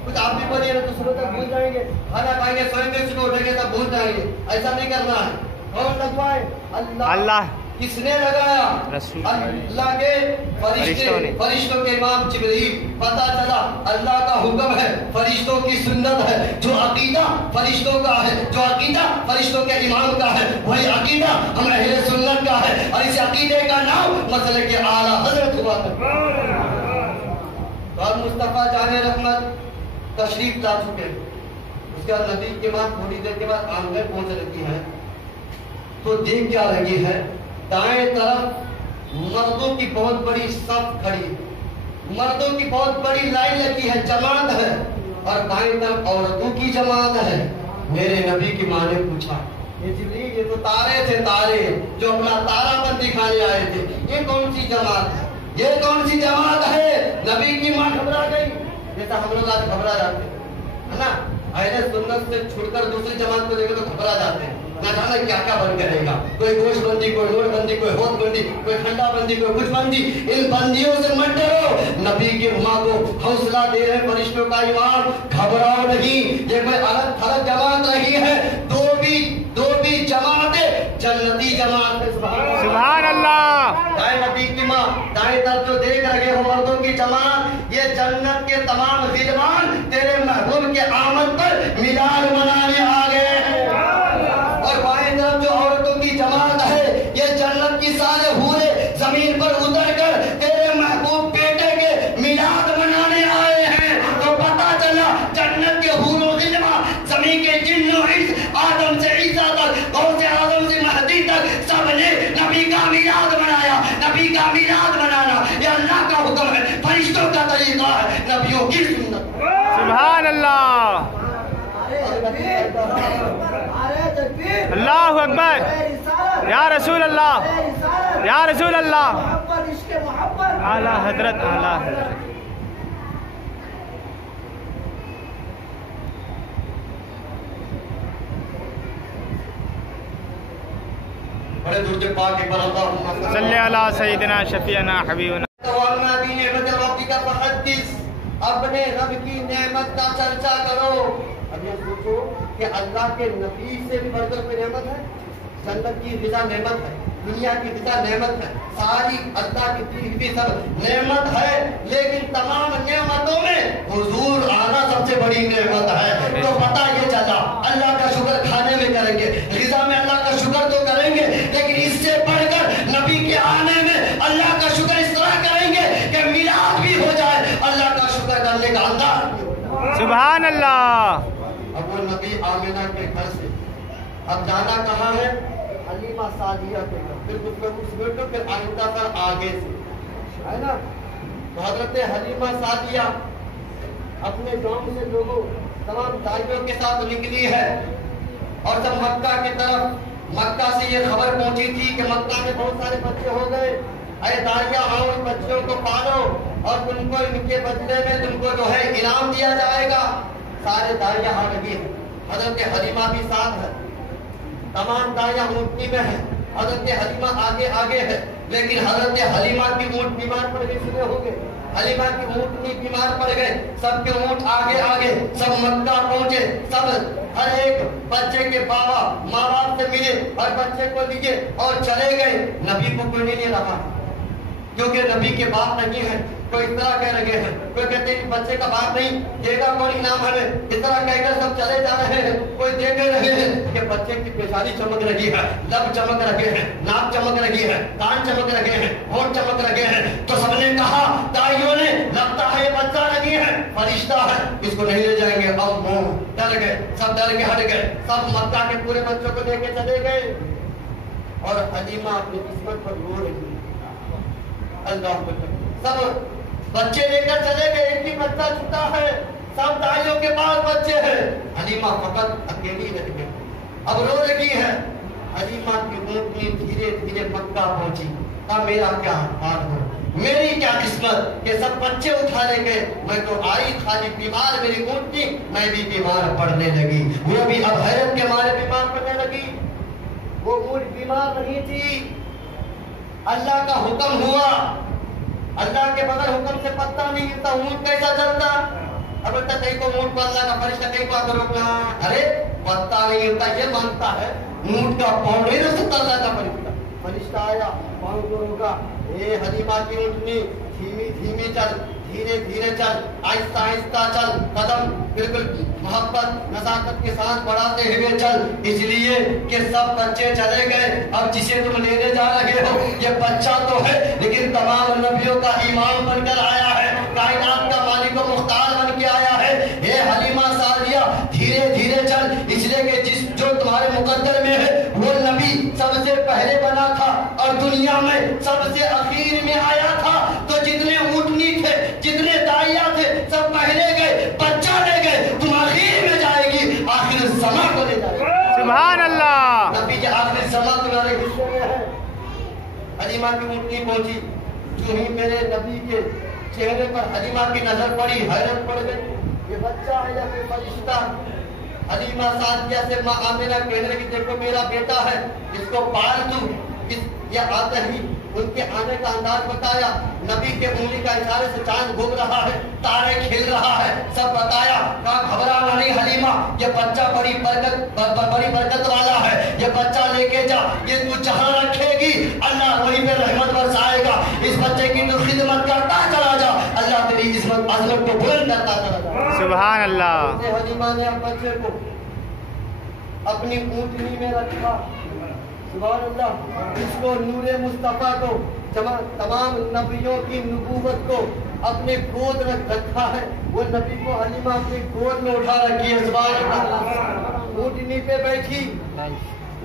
कुछ आप भी बोलिए ना तो सुबह तक भूल जाएंगे, खाना खाएंगे सोएंगे, सुबह उठेंगे तब भूल जाएंगे। ऐसा नहीं करना है। कौन लगवाए? अल्लाह। अल्लाह। کس نے لگایا؟ رسول اللہ کے فرشتوں نے۔ فرشتوں کے امام جبرائیل۔ پتہ چلا اللہ کا حکم ہے، فرشتوں کی سنت ہے، جو عقیدہ فرشتوں کا ہے، جو عقیدہ فرشتوں کے امام کا ہے، وہی عقیدہ ہم اہل سنت کا ہے، اور اس عقیدے کا نام مسلک اعلیٰ حضرت ہوا کرتا ہے۔ اور مصطفیٰ جان رحمت تشریف لا چکے، اس کے بعد نبی کے بعد تھوڑی دیر کے بعد آمدن پہنچ لگی ہے، تو دیکھ کیا لگی ہے؟ دائیں طرف مردوں کی بہت بڑی صف کھڑی ہے، مردوں کی بہت بڑی لائن لگی ہے، جماعت ہے، اور دائیں طرف عورتوں کی جماعت ہے۔ میرے نبی کی ماں نے پوچھا، یہ جبریل یہ تو تارے تھے، تارے جو اپنا تارا پر دکھانے آئے تھے، یہ کون سی جماعت ہے؟ یہ کون سی جماعت ہے؟ نبی کی ماں گھبرا گئی، جیسا ہم لوگ آج گھبرا جاتے ہیں نا، اہل سنت سے چھوڑ کر دوسری جماعت کو دیکھے تو گھبرا جاتے ہیں، نہ جانے کیا کیا بند کرے گا، کوئی گوشت بندی، کوئی نوٹ بندی، کوئی ہوت بندی، کوئی ٹھنڈا بندی، کوئی کچھ بندی۔ ان بندیوں سے مت ڈرو، نبی کی ماں کو حوصلہ دے رہے فرشتوں کا امام، گھبراؤ نہیں، یہ کوئی الگ تھلگ جماعت نہیں ہے، دو بھی جماعتیں جنتی جماعت ہے۔ سبحان اللہ۔ دائیں نبی کی ماں، دائیں طرف جو دیکھ رہے ہو مردوں کی جماعت، یہ جنت کے تمام غلمان تیرے محبوب کے آمد پر میلاد منانے آ گئے ہیں، اور بائیں طرف جو عورتوں کی جماعت ہے، یہ جنت کی سارے حورے زمین پر اتر کر تیرے محبوب بیٹے کے میلاد منانے آئے ہیں۔ تو پتہ چلا جنت کے حور و غلمان، زمین کے جن و انس، آدم سے عیسیٰ تک، غوث اعظم سے مہدی تک، سب نے نبی کا میلاد منایا۔ نبی کا میلاد منانا یہ اللہ کا حکم ہے، فرشتوں کا طریقہ ہے، نبیوں کی سنت۔ سبحان اللہ۔ اللہ اکبر، یا رسول اللہ، یا رسول اللہ، اعلیٰ حضرت، اعلیٰ حضرت۔ بڑے درود پاک ایک بار اللہ صلی علی سیدنا شفیعنا حبیبنا۔ اپنے رب کی نعمت کا چرچا کرو۔ اب یہ سوچو کہ اللہ کے نبی سے بھی بڑھ کر کوئی نعمت ہے؟ جنت کی غذا نعمت ہے، دنیا کی غذا نعمت ہے، ساری اللہ کی دی ہوئی سب نعمت ہے، لیکن تمام نعمتوں میں حضور آنا سب سے بڑی نعمت ہے۔ تو پتہ یہ چلا اللہ کا شکر کھانے میں کریں گے، غذا میں اللہ کا شکر تو کریں گے، لیکن اس سے بڑھ کر نبی کے آنے میں اللہ کا شکر اس طرح کریں گے کہ میلاد بھی ہو جائے، اللہ کا شکر کرنے کا انداز بھی ہو جائے۔ سبحان اللہ۔ اب وہ نبی آمنہ کے گھر سے اب جانا کہاں ہے؟ حلیمہ سعدیہ کے گھر، پھر کچھ لوگ اس بیٹھو، پھر آئندہ پر آگے سے ہے نا۔ تو حضرت حلیمہ سعدیہ اپنے گاؤں سے لوگوں تمام دائیوں کے ساتھ نکلی ہے، اور جب مکہ کی طرف، مکہ سے یہ خبر پہنچی تھی کہ مکہ میں بہت سارے بچے ہو گئے، اے داعیہ آؤ ان بچوں کو پالو، اور تم کو ان کے بدلے میں تم کو جو ہے انعام دیا جائے گا۔ سارے داعیہ آ لگے ہیں، حضرت حلیمہ بھی ساتھ ہے، تمام داعیہ اونٹنی میں ہیں، حضرت حلیمہ آگے آگے ہے، لیکن حضرت حلیمہ کی اونٹ بیمار پڑ گئی، سنے ہو گئے حلیمہ کی اونٹنی بیمار پڑ گئے، سب کے اونٹ آگے آگے، سب مکہ پہنچے، سب ہر ایک بچے کے بابا ماں باپ سے ملے اور بچے کو لیے اور چلے گئے۔ نبی کو کوئی نہیں رہا، کیونکہ نبی کے باپ نہیں ہے۔ کوئی اس طرح کہہ لگے ہیں، کوئی کہتے ہیں بچے کا باپ نہیں دے گا کون انعام ہمیں، اس طرح کہہ کر سب چلے جا رہے ہیں۔ کوئی دیکھ رہے ہیں کہ بچے کی پیشانی چمک رہی ہے، لب چمک رہے ہیں، ناک چمک رہی ہے، کان چمک رہے ہیں، ہونٹ چمک رہے ہیں۔ تو سب نے کہا، دائیوں نے، لگتا ہے یہ بچہ نہیں ہے، فرشتہ ہے، اس کو نہیں لے جائیں گے۔ اب وہ ڈر گئے، سب ڈر کے ہٹ گئے، سب مکہ کے پورے بچوں کو لے کے چلے گئے، اور حلیمہ اپنی قسمت پر رو رہی ہے۔ اللہ کو سب بچے لے کر چلے گئے، ایک ہی بچہ چھوٹا ہے، سب دائیوں کے پاس بچے ہیں، حلیمہ فقط اکیلی رہ گئی، اب رو رہی ہے۔ حلیمہ کی اونٹنی دھیرے دھیرے مکہ پہنچی، اب میرا کیا حال ہو، میری کیا قسمت کہ سب بچے اٹھا لے گئے، میں تو آئی خالی بیمار، میری اونٹنی میں بھی بیمار پڑنے لگی، وہ بھی اب حیرت کے مارے بیمار پڑنے لگی۔ وہ اونٹ بیمار نہیں تھی، اللہ کا حکم ہوا، اللہ کے بغیر حکم سے پتہ نہیں ہلتا، اونٹ کیسا چلتا؟ اب تک کہیں کو اونٹ کو اللہ کا فرشتہ کہیں کو آکر روکنا، ارے پتہ نہیں ہلتا، یہ مانتا ہے اونٹ کا پاؤں نہیں رکھ سکتا اللہ کا فرشتہ، फरिश्ता आया, पाँव को रोका, ए हलीमा की ऊँटनी धीमी धीमी चल, धीरे धीरे चल, आहिस्ता आहिस्ता चल, कदम बिल्कुल मोहब्बत नजाकत के साथ बढ़ाते हुए चल, इसलिए कि सब बच्चे चले गए। अब जिसे तुम लेने जा रहे हो ये बच्चा तो है, लेकिन तमाम नबियों का इमाम बनकर आया है, कायनात का मालिक व मुख्तार बन के आया है। हे हलीमा सादिया धीरे धीरे चल, इसलिए कि जिस जो तुम्हारे मुकद्दर में है वो नबी सबसे पहले बना था और दुनिया में सबसे आखिर में आया था। तो जितने ऊँटनी थे, जितने दाइया थे, सब पहले गए, बच्चा ले गए, तुम आखिर में जाएगी, आखिर समा को ले जाएगी। सुभान अल्लाह। नबी के आखिर समा तुम्हारे हिस्से में है। हलीमा की ऊँटनी पहुंची, जो ही मेरे नबी के चेहरे पर हलीमा की नजर पड़ी, हैरत पड़ गई, ये बच्चा है या फिर फरिश्ता। हलीमा सादिया से माँ आमिना कहने लगी, देखो मेरा बेटा है, इसको पाल दूं। या आते ही उनके आने का अंदाज बताया, नबी के उंगली का इशारे से चांद घूम रहा है, तारे खिल रहा है, सब बताया। कहा घबराना नहीं हलीमा, ये बच्चा बड़ी बरकत वाला है, ये बच्चा लेके जा, ये तू जहाँ रखेगी अल्लाह वहीं पे रहमत बरसाएगा। इस बच्चे की तू खिदमत करता चला जा, अल्लाह तेरी इस्मत अजमत को बुलंद करता चला जा। सुभान अल्लाह। हलीमा ने अब बच्चे को अपनी ऊँटनी में रखा, सुभान अल्लाह, इसको नूरे मुस्तफा को तमाम नबियों की नबूवत को अपने गोद में रखा है। वो नबी को हलीमा अपनी गोद में उठा रखी है, सुभान अल्लाह। ऊँटनी पे बैठी,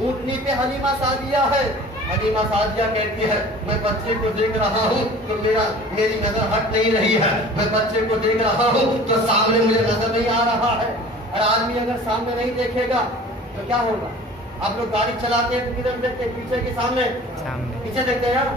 ऊँटनी पे हलीमा सादिया है। हलीमा सादिया कहती है, मैं बच्चे को देख रहा हूँ तो मेरी नजर हट नहीं रही है, मैं बच्चे को देख रहा हूँ तो सामने मुझे नजर नहीं आ रहा है। और आदमी अगर सामने नहीं देखेगा तो क्या होगा? आप लोग गाड़ी चलाते हैं किधर देखते हैं? पीछे के सामने? पीछे देखते हैं यार,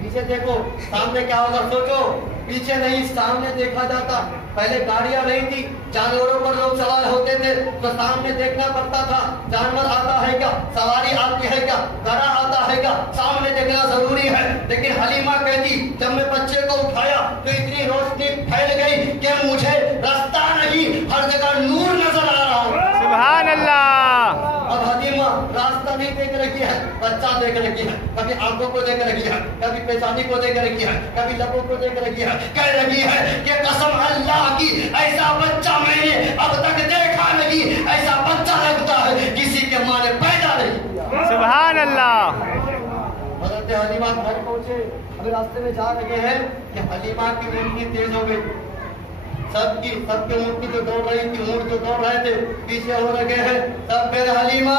पीछे देखो, सामने क्या होगा सोचो। पीछे नहीं सामने देखा जाता। पहले गाड़ियां नहीं थी, जानवरों पर लोग सवार होते थे तो सामने देखना पड़ता था, जानवर आता है क्या, सवारी आती है क्या, गधा आता है क्या, सामने देखना जरूरी है। लेकिन हलीमा कहती, जब मैं बच्चे को उठाया तो इतनी रोशनी फैल गई कि मुझे रास्ता नहीं, हर जगह नूर नजर आ रहा। सुभान अल्लाह। अब हलीमा रास्ता नहीं देख रही है, बच्चा देख रही है, कभी आंखों को देख रही है, कभी पेशानी को देख रही है, कभी लबों को देख रही है, कह रही है कि कसम अल्लाह की ऐसा बच्चा मैंने अब तक देखा नहीं, ऐसा बच्चा लगता है किसी के माँ ने पैदा नहीं किया। सुभान अल्लाह। हज़रत हलीमा घर पहुंचे, अभी रास्ते में जा रहे हैं कि हलीमा की ऊँटनी तेज हो गई, सबके ऊँटनी जो दौड़ रही थी, ऊँट जो दौड़ रहे थे पीछे हो रखे हैं। तब फिर हलीमा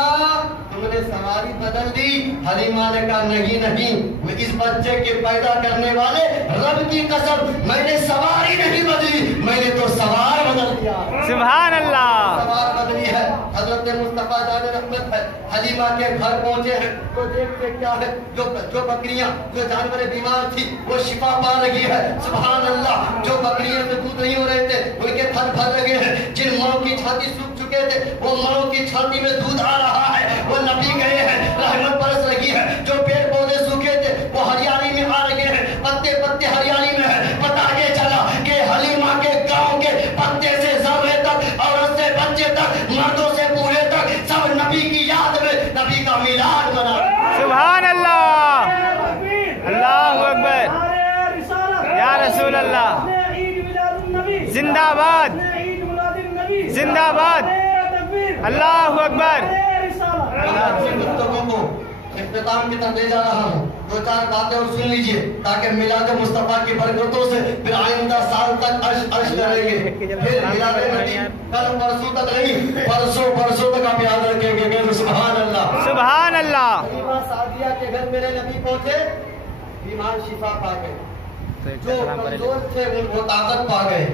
तुमने सवारी बदल दी। हलीमा ने कहा नहीं, मैं इस बच्चे के पैदा करने वाले रब की कसम, मैंने सवारी नहीं बदली, मैंने तो सवार बदल दिया। सुभान अल्लाह। सवार बदली है। हजरत मुस्तफा जाने रहमत है हलीमा के घर पहुंचे हैं तो देखते क्या है, जो बकरियां, जो जानवर बीमार थी वो शिफा पा रही है, सुभान अल्लाह। जो बकरियां में दूध नहीं हो रहे थे उनके थन भर लगे हैं, जिन माओ की छाती सूख चुके थे वो माओ की छाती में दूध आ रहा है। वो नबी गए हैं, रहमत बरस रही है, जो पेड़ पौधे सूखे थे वो हरियाली में आ रहे हैं, पत्ते पत्ते हरियाली में है। पता ये चला कि हलीमा के गांव के पत्ते से जर्रे तक, औरत से बच्चे तक, मर्दों से बूढ़े तक सब नबी की याद में नबी का मिलाद बना। सुभान अल्लाह, अल्लाहु अकबर, या रसूल अल्लाह, जिंदाबाद जिंदाबाद, अल्लाहु अकबर। इख्तिताम की तरफ ले जा रहा हूँ, दो चार बातें और सुन लीजिए ताकि मिलाद मुस्तफा की बरकतों से फिर आइंदा साल तक अर्श करेंगे। फिर मिलाद नबी कल परसों तक नहीं, परसों तक आप याद रखेंगे। सुभान अल्लाह, सुभान अल्लाह। हलीमा सादिया के घर मेरे नबी पहुंचे, बीमार शिफा पा गए, जो कमजोर थे वो ताकत पा गए,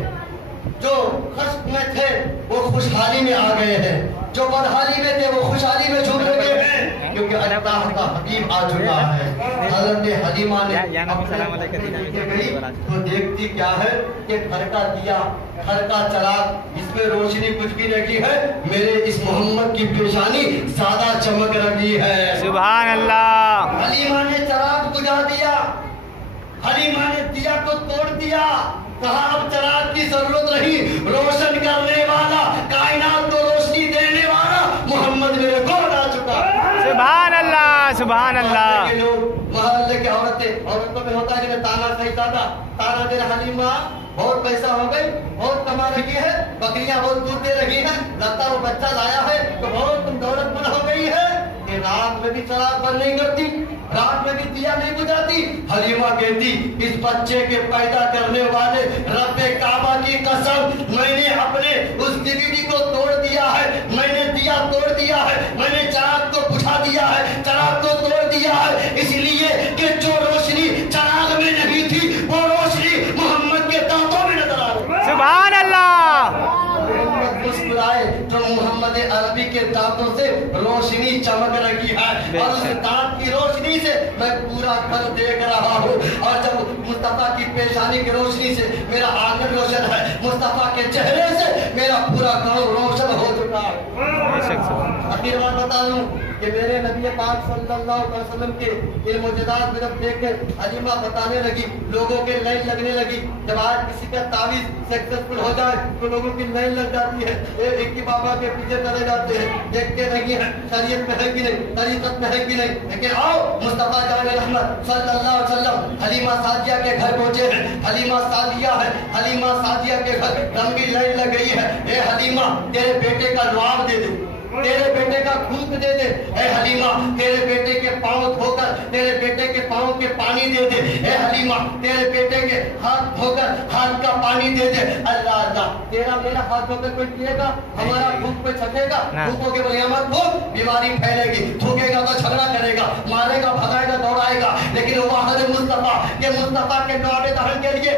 जो खश्क में थे वो खुशहाली में आ गए हैं, जो बदहाली में थे वो खुशहाली में झूम लगे हैं, क्योंकि अल्लाह का हबीब आ चुका है। हज़रत हलीमा ने तो देखती क्या है कि घर का दिया, घर का चराग, इसमें रोशनी कुछ भी नहीं है, मेरे इस मोहम्मद की पेशानी ज्यादा चमक रही है। सुभान अल्लाह। हलीमा ने चराग बुझा दिया, हलीमा ने दिया को तोड़ दिया, कहा अब चराग की जरूरत नहीं, रोशन करने वाला, कायनात को रोशनी देने वाला मोहम्मद मेरे गोद आ चुका। सुभान अल्लाह, सुभान अल्लाह। के लोग, मोहल्ले की औरतों में होता है जिन्हें ताना सही ताना दे रहा हलीमा, बहुत पैसा हो गई, बहुत कमा रही है, बकरियां बहुत दूध दे रही है, लगता है वो बच्चा लाया है तो बहुत तुम दौलतमंद हो गई है कि रात में भी चराग बंद नहीं करती, रात में भी दिया नहीं बुझाती। हलीमा कहती, इस बच्चे के पैदा करने वाले रब्बे काबा की कसम, मैंने अपने उस डिग्री को तोड़ दिया है, मैंने दिया तोड़ दिया है, मैंने चराग को बुझा दिया है, चराग को तोड़ दिया है, इसलिए कि जो रोशनी चराग में नहीं थी वो रोशनी मोहम्मद के दांतों में नजर आ रही। सुभान अल्लाह। मुस्कुराए जो मोहम्मद अरबी के दांतों से रोशनी चमक रही है, और उस दांत की रोशनी से मैं पूरा घर देख रहा हूँ। और जब मुस्तफा की पेशानी की रोशनी से मेरा आंगन रोशन है, मुस्तफा के चेहरे से मेरा पूरा गांव रोशन हो चुका है। आखिर बात बता दूं कि मेरे नबी पाक सल्लल्लाहु अलैहि वसल्लम के इन मुजदात में जब देखे हलीमा बताने लगी, लोगों के लाइन लगने लगी। जब आज किसी का तावीज सक्सेसफुल हो जाए तो लोगों की लाइन लग जाती है, एक ही बाबा के पीछे चले जाते हैं, देखते नहीं है शरीयत में है कि नहीं, तरीकत में है कि नहीं। लेकिन आओ मुस्तफा जान रहमत सल्लल्लाहु अलैहि वसल्लम हलीमा सादिया के घर पहुंचे हैं। हलीमा सादिया है, हलीमा सादिया के घर लंबी लाइन लग गई है। ए हलीमा, तेरे बेटे का लुआब दे दे, तेरे बेटे का खून दे दे। ए हलीमा, तेरे बेटे के पांव धोकर तेरे बेटे के पांव के पानी दे दे। ए हलीमा, तेरे बेटे के हाथ धोकर हाथ का पानी दे दे। अल्लाह अल्लाह, तेरा मेरा हाथ धोकर कोई पिएगा, हमारा भूख पे छकेगा, भूखोगे बोले मत भूख, बीमारी फैलेगी, थूकेगा तो झगड़ा करेगा, मारेगा, भगाएगा, दौड़ाएगा। लेकिन वो हजरत मुस्तफा के नवाबे दहन के लिए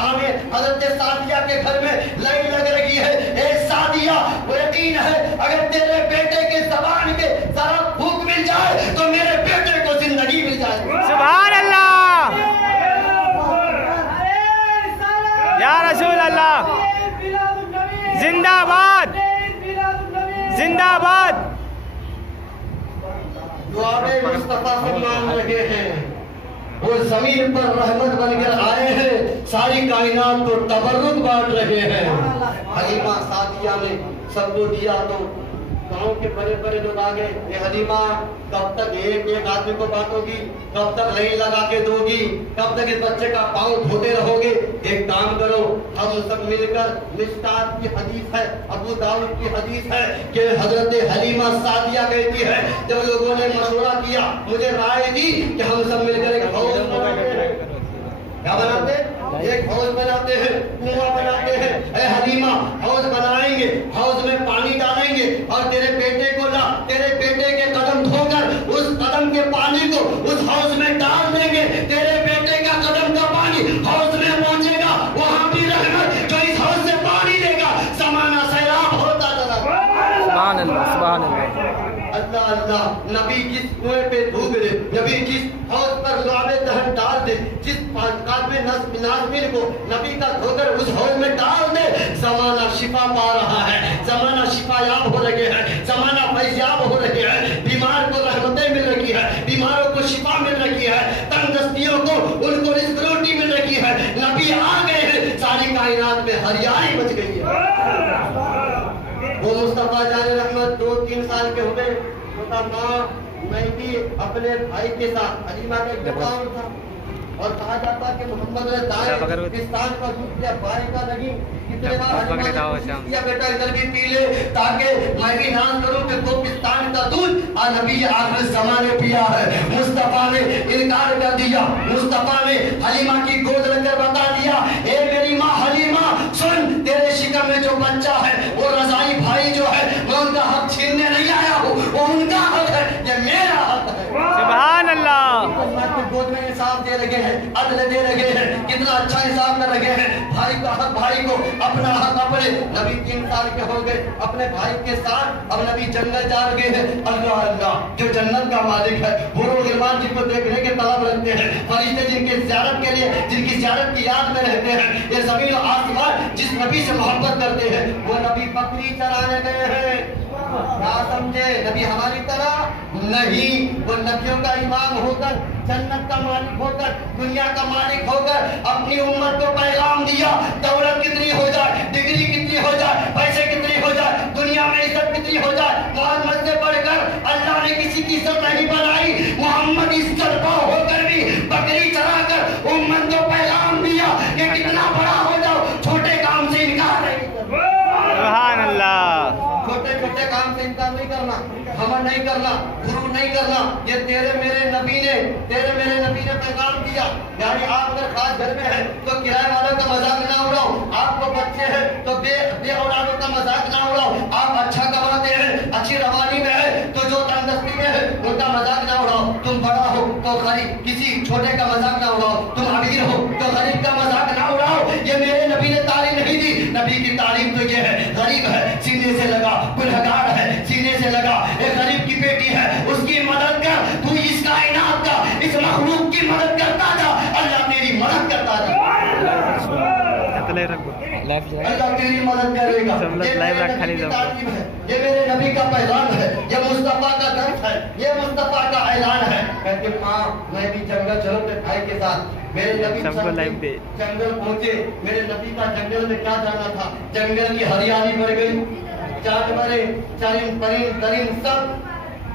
हमें हजरत सादिया के घर में लाइन लग रही है। ए सादिया, वो यकीन है अगर तेरे बेटे के जबान पे जरा भूख मिल जाए तो मेरे बेटे को जिंदगी मिल जाए। सुभान अल्लाह, या रसूल अल्लाह, जिंदाबाद जिंदाबाद। दुआए मुस्तफा से मांग रहे हैं, वो जमीन पर रहमत बनकर आए हैं, सारी कायनात को तबर्रुक बांट रहे हैं। हलीमा सादिया ने सबको दिया तो गाँव के बड़े बड़े लोग आ गए। ये हलीमा, कब तक एक एक आदमी को बांटोगी, कब तक लाइन लगा के दोगी, कब तक इस बच्चे का पाँव धोते रहोगे। एक काम करो, हम सब मिलकर, मिशकात की हदीस है, अबू दाऊद की हदीस है कि हजरत हलीमा सादिया कहती है, जब लोगों ने मशवरा किया, मुझे राय दी कि हम सब मिलकर एक हौज बनाते हैं। क्या बनाते? एक हौज बनाते हैं, कुआं बनाते हैं। ए हलीमा, हौज बनाएंगे, हौज में पानी डालेंगे और तेरे बेटे को ला, तेरे बेटे के कदम धोकर उस कदम के पानी को उस हौज में डाल देंगे। तेरे बेटे का कदम का पानी हौज में पहुंचेगा, वहां भी रहमत जो इस हौज से पानी देगा, जमाना सैलाब होता चला। सुभान अल्लाह, सुभान अल्लाह। अल्लाह अल्लाह, नबी जिस कुएं पे डूब दे, नबी जिस हौज पर लुआबे दहन डाल दे, जिस कादमे नाज़मीन को नबी का धोकर उस हौज में डाल दे, जमाना शिफा पा रहा है, जमाना शिफायाब हो रहे हैं, जमाना फैज़याब हो रहे हैं। बीमार को रहमतें मिल रही है, बीमारों को शिफा मिल रही है, तंगदस्तियों को उनको रिज़्क़ रोटी मिल रही है। नबी आ गए हैं, सारी कायनात में हरियाली मच गई है। वो मुस्तफा जाने रहमत 2-3 साल के हो गए, तो माँ मैं भी अपने भाई के साथ, हलीमा का एक गाँव था, और कहा जाता कि मोहम्मद ने दाएं पिस्तान पर दूध दिया, बाएं का नहीं। कितने बार हलीमा ने बेटा इधर भी पी ले, ताकि मैं भी नाम करूं कि वो पिस्तान का दूध आ नबी आखिर ज़माने पिया है। मुस्तफा ने इनकार कर दिया, मुस्तफा ने हलीमा की गोद लेकर बता दिया, ए मेरी माँ हलीमा सुन, तेरे शिकम में जो बच्चा है वो रज़ाई भाई जो है, मैं उनका हक छीनने नहीं आया हूँ, वो उनका हक है, ये मेरा हक है। सुभान अल्लाह। गोद में इंसाफ दे रहे हैं, अदल दे रहे हैं, कितना अच्छा इंसाफ कर रहे हैं। भाई का हक भाई को, अपना हक अपने। नबी 3 साल के हो गए, अपने भाई के साथ अब नबी जंगल जा रहे हैं। अल्लाह अल्लाह, जो जन्नत का मालिक है, वो गिरबान जिनको देखने के तलब रखते हैं, फरिश्ते जिनके ज़ियारत के लिए, जिनकी ज़ियारत की याद में रहते हैं, ये ज़मीन और आसमान जिस नबी से मोहब्बत करते हैं, वो नबी बकरी चराने गए हैं। क्या समझे? नबी हमारी तरह नहीं, वो नबियों का इमाम होकर, जन्नत का मालिक होकर, दुनिया का मालिक होकर अपनी उम्मत को पैगाम दिया, दौलत कितनी हो जाए, डिग्री कितनी हो जाए, पैसे कितनी हो जाए, दुनिया में इज्जत कितनी हो जाए, मोहम्मद से बढ़कर अल्लाह ने किसी की इज्जत नहीं बनाई। घमंड नहीं करना, गुरूर नहीं करना। ये तेरे मेरे नबी ने पैगाम दिया। यानी आप अगर खास घर में है तो किराए वालों का मजाक ना उड़ाओ, आपको बच्चे हैं तो बे औलादों का मजाक ना उड़ाओ। आप अच्छा कमाते हैं, अच्छी रवानी में है तो जो तंदुरुस्ती में है उनका मजाक ना उड़ाओ। तुम बड़ा हो तो गरीब, किसी छोटे का मजाक ना उड़ाओ। तुम अमीर हो तो गरीब का मजाक ना उड़ाओ। ये मेरे नबी ने तालीम नहीं दी। नबी की तालीम तो ये है, गरीब है सीने से लगा, गुनहगार है सीने से लगा, एक गरीब की बेटी है उसकी मदद कर। तू इस कायनात का, इस मखलूक की मदद करता जा, अल्लाह तेरी मदद करता जा। अल्लाह तेरी मदद करेगा। ये मेरे नबी का पैगाम है, ये मुस्तफा का दर्द है, ये मुस्तफा का ऐलान है। कहते माँ मैं भी जंगल चलो तो भाई के साथ। मेरे नबी जंगल पहुंचे। मेरे नबी का जंगल में क्या जाना था, जंगल की हरियाली बढ़ गई, जानवरें चरिंद परिंद दरिंद सब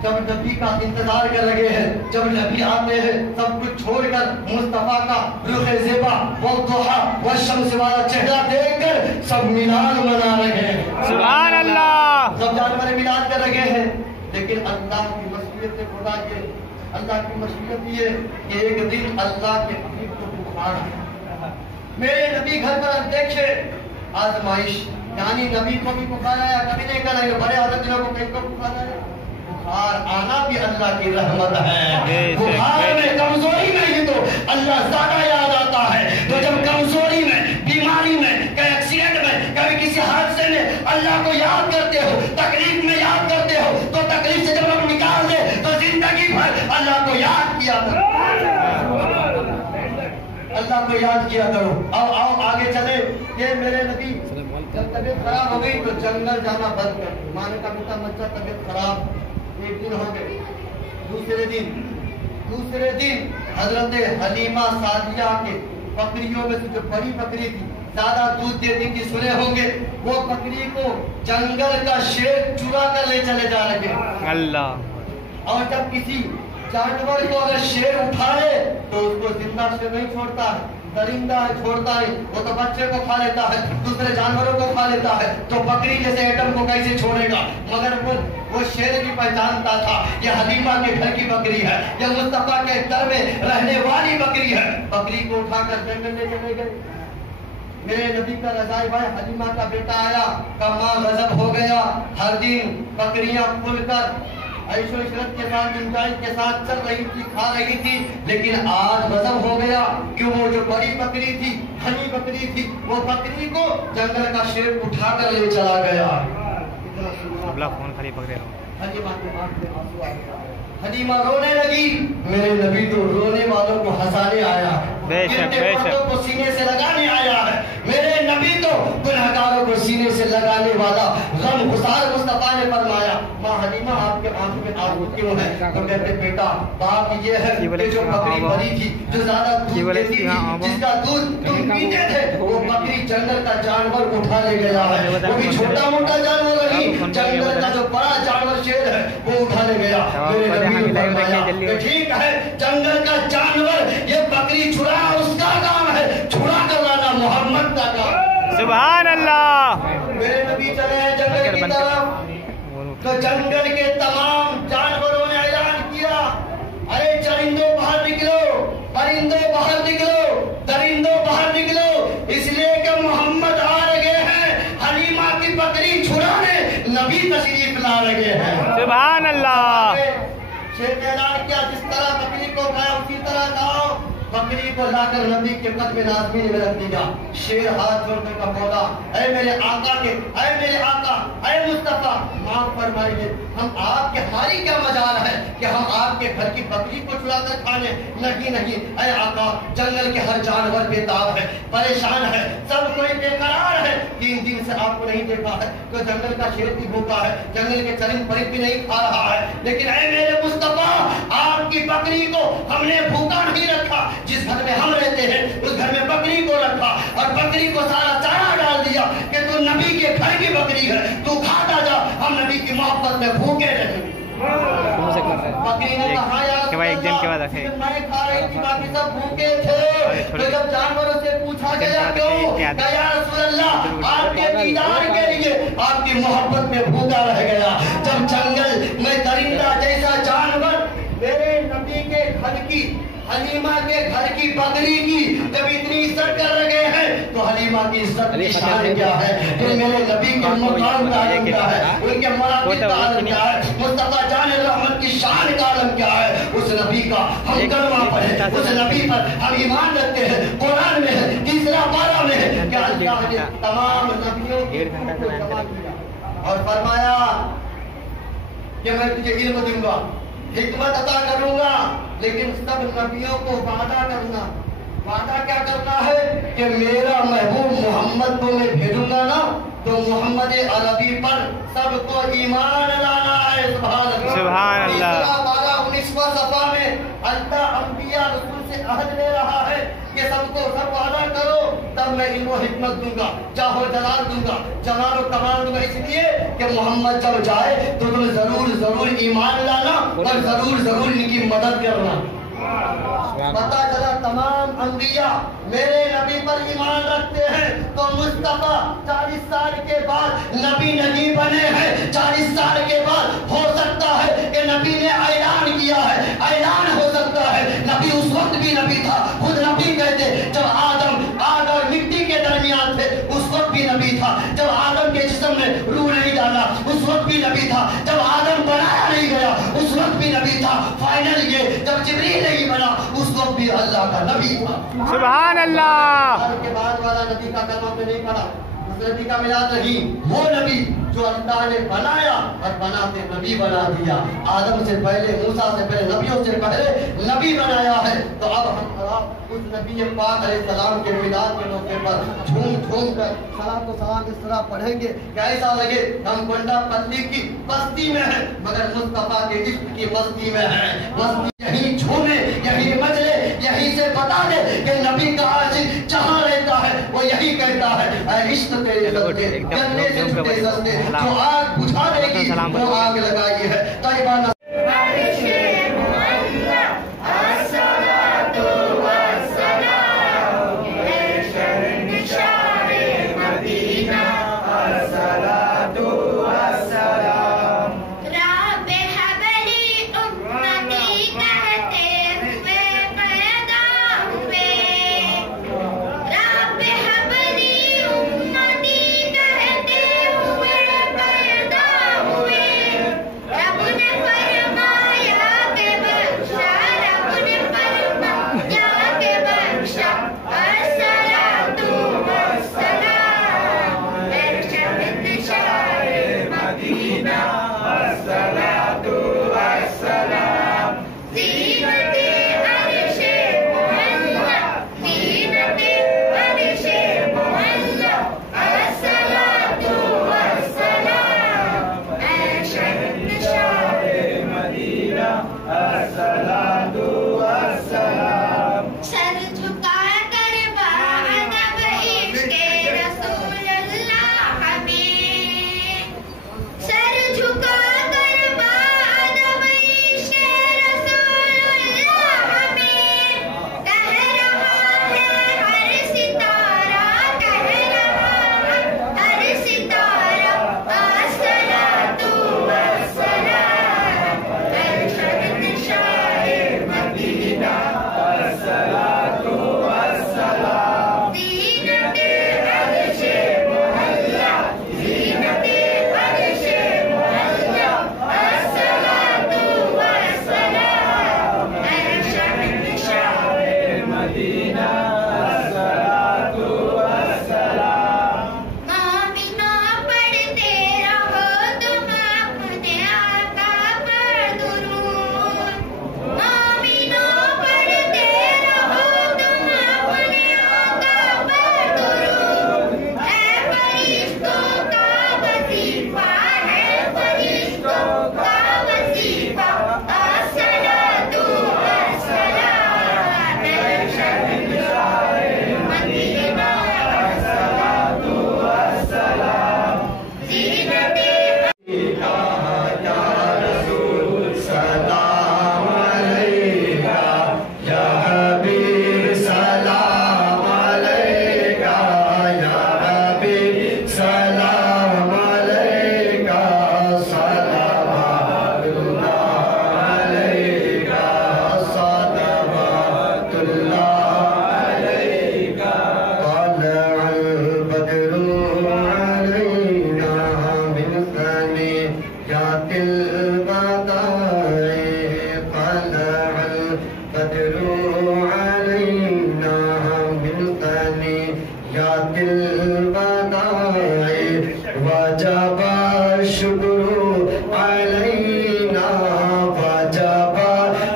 जब नबी का इंतजार कर लगे हैं, जब नबी आते हैं सब कुछ छोड़कर मुस्तफा का रुखे ज़ेबा व दुहा व शम्स वाला चेहरा देखकर सब मिलाद मना रहे हैं। सुभान अल्लाह। सब जानवर मिलाद कर रहे हैं। लेकिन अल्लाह की मशीयत से खुदा के, अल्लाह की मशीयत ये कि एक दिन अल्लाह के हबीब को बुखार आया। मेरे नबी घर पर देखे आजमाइश, यानी नबी को भी बुखार आया, कभी नहीं करेंगे बड़े आदतियों को कहीं को बुखार आया। बुखार आना भी अल्लाह की रहमत है। बुखार में कमजोरी में ही तो अल्लाह ज्यादा याद आता है। तो जब कमजोरी में, बीमारी में, कहीं एक्सीडेंट में, कभी किसी हादसे में अल्लाह को याद करते हो, तकलीफ में याद करते हो, तो तकलीफ से जब हम निकाल दे तो जिंदगी भर अल्लाह को याद किया करो, अल्लाह को याद किया करो। आओ आगे चले। ये मेरे नबी जब तबीयत खराब हो गई तो जंगल जाना बंद कर दिया। माने का बेटा बच्चा तबीयत खराब, एक दिन हो गए, दूसरे दिन हजरत हलीमा सादिया के बकरियों में से जो बड़ी बकरी थी, ज्यादा दूध देती थी, सुने होंगे, वो बकरी को जंगल का शेर चुरा कर ले चले जा रहे अल्लाह। और जब किसी जानवर को अगर शेर उठा ले तो उसको जिंदा से नहीं छोड़ता है, दरिंदा है छोड़ता है, वो तो बच्चे को खा लेता है, दूसरे जानवरों को खा लेता है। तो बकरी जैसे एटम को कैसे छोड़ेगा? मगर वो शेर भी पहचानता था ये हलीमा के घर की बकरी है, ये मुस्तफा के दर में रहने वाली बकरी है। बकरी को उठाकर जंगल में चले गए। मेरे नबी का रजाई भाई हलीमा का बेटा आया, का माँ गजब हो गया। हर दिन बकरियां खुलकर ऐशो इशरत के साथ, गुंजाइश के साथ चल रही थी, खा रही थी, लेकिन आज गजब हो गया। क्यों? वो जो बड़ी बकरी थी, घनी बकरी थी, वो बकरी को जंगल का शेर उठाकर ले चला गया। फोन खाली पकड़े रहो। हलीमा के आंख में आंसू आ गया, हलीमा रोने लगी। मेरे नबी तो रोने वालों को हंसाने आया, को सीने से लगाने आया है। मेरे नबी तो गुनहगारों को सीने से लगाने वाला गम गुसार मुस्तफा ने फरमाया। माँ हलीमा आपके आंखों में आंसू क्यों है? तो कहते बेटा बात ये है कि जो बकरी बड़ी थी, जो ज्यादा दूध देती थी, जिसका दूध तुम पीते थे, वो बकरी जंगल का जानवर उठा ले गया है। वो भी छोटा मोटा जानवर नहीं, जंगल का जो बड़ा जानवर शेर है वो उठा ले गया। मेरे नबी ने फरमाया ठीक है, जंगल का जानवर ये बकरी छुड़ा उसका काम है, छुड़ा कर लाना मोहम्मद का काम। सुभान अल्लाह। मेरे नबी चले हैं जंगल की तरफ, तो जंगल के तमाम जानवरों ने ऐलान किया, अरे चरिंदों बाहर निकलो, परिंदों बाहर निकलो, दरिंदों बाहर निकलो, इसलिए कि मोहम्मद आ रहे हैं हलीमा की बकरी छुड़ाने, नबी तशरीफ ला रहे हैं। सुभान अल्लाह। शेर ने ऐलान किया जिस तरह बकरी को खाया उसी तरह खाओ। बकरी को लाकर नबी के कदम नाज़मीन में रख दिया। शेर हाथ जोड़कर का बोला, ऐ मेरे आका के, ऐ मेरे आका, ऐ मुस्तफा, माफ फरमाइए, हम आपके हारी क्या मजाल है कि हम आपके घर की बकरी को चुरा कर खाने? नहीं नहीं, ऐ आका, जंगल के हर जानवर बेताब है, परेशान है, सब कोई बेकरार है। 3 दिन से आपको नहीं देखा है, तो जंगल का शेर भी भूखा है, जंगल के चरिंद परिंद भी नहीं खा रहा है। लेकिन ऐ मेरे मुस्तफा, आपकी बकरी को हमने भूखा नहीं रखा, जिस घर में हम रहते हैं उस घर में बकरी को रखा और बकरी को सारा चारा डाल दिया कि तू नबी के घर की बकरी है, तू खाता जा, हम नबी की मोहब्बत में भूखे रहे। बकरी ने कहा यार कि भाई एक दिन के बाद रखे। मैं खा रही थी, बाकी सब भूखे थे। तो जब जानवरों से पूछा गया क्यों, कहा या रसूल अल्लाह आपके दीदार के लिए, आपकी मोहब्बत में भूखा रह गया। जब जंगल में दरिंदा जैसा जानवर मेरे नबी के घर की, हलीमा के घर की बकरी की जब इतनी इज्जत कर रहे हैं, तो हलीमा की इज्जत की शान क्या है, कि मेरे नबी के मुकाम का आलम क्या है, उनके मराकिब का आलम क्या है, मुस्तफा जान रहमत की शान का आलम क्या है। उस नबी का हम कलमा पढ़े, उस नबी पर हम ईमान रखते हैं। कुरान में है, तीसरा पारा में है कि अल्लाह ने तमाम नबियों को जमा किया और फरमाया कि मैं तुझे इल्म दूंगा, हिकमत अता करूंगा, लेकिन सब नबियों को वादा करना। वादा क्या करना है कि मेरा महबूब मोहम्मद को मैं भेजूंगा ना, तो मोहम्मद अरबी पर सबको ईमान लाना है। सुभान अल्लाह। 19वां सफा में अल्लाह अंबिया रसूल से अहद ले रहा है कि सबको सब वादा करो, तब मैं इनको हिकमत दूंगा, चाहो जलाल दूंगा, जलाल और कमाल दूंगा। इसलिए कि मोहम्मद जब जाए तो तुम जरूर जरूर ईमान लाना और जरूर जरूर इनकी मदद करना। पता चला तमाम अंबिया मेरे नबी पर ईमान रखते हैं, तो मुस्तफा 40 साल के बाद नबी नहीं बने हैं। 40 साल के बाद हो सकता है कि नबी ने ऐलान किया है, ऐलान हो सकता है नबी उस वक्त भी नबी था। खुद नबी कहते जब आदम आग और मिट्टी के दरमियान थे उस वक्त भी नबी था। जब आदम के जिस्म में रूह नहीं डाला उस वक्त भी नबी था। जब आदम बनाया नहीं गया उस वक्त भी नबी था। फाइनल ये जब जिब्रील नहीं बना उस वक्त भी अल्लाह का नबी था। सुभान अल्लाह। के बाद वाला नबी का कलमा पे नहीं पड़ा, उस नबी का मिलाद नहीं, वो नबी जो अल्लाह ने बनाया और बनाते नबी बना दिया। आदम से पहले, मूसा से पहले, नबियों से पहले नबी बनाया है। तो अब हम उस नबी पाक अलैहिस्सलाम के मिलाद के मौके पर झूम झूम कर सलाम तो सलाम इस तरह पढ़ेंगे कि ऐसा लगे हम गोंडा पल्ली की बस्ती में है, मगर मुस्तफा के इश्क की मस्ती में है। मस्ती यही झूमे, यही मचले, यही से बता दे कि नबी का आशिक जहाँ रहता है वो यही कहता है, ऐ इश्क तेरे सदके, जन्नत से छूटे सस्ते, जो आग बुझा देगी वो आग लगाई है। तैयबा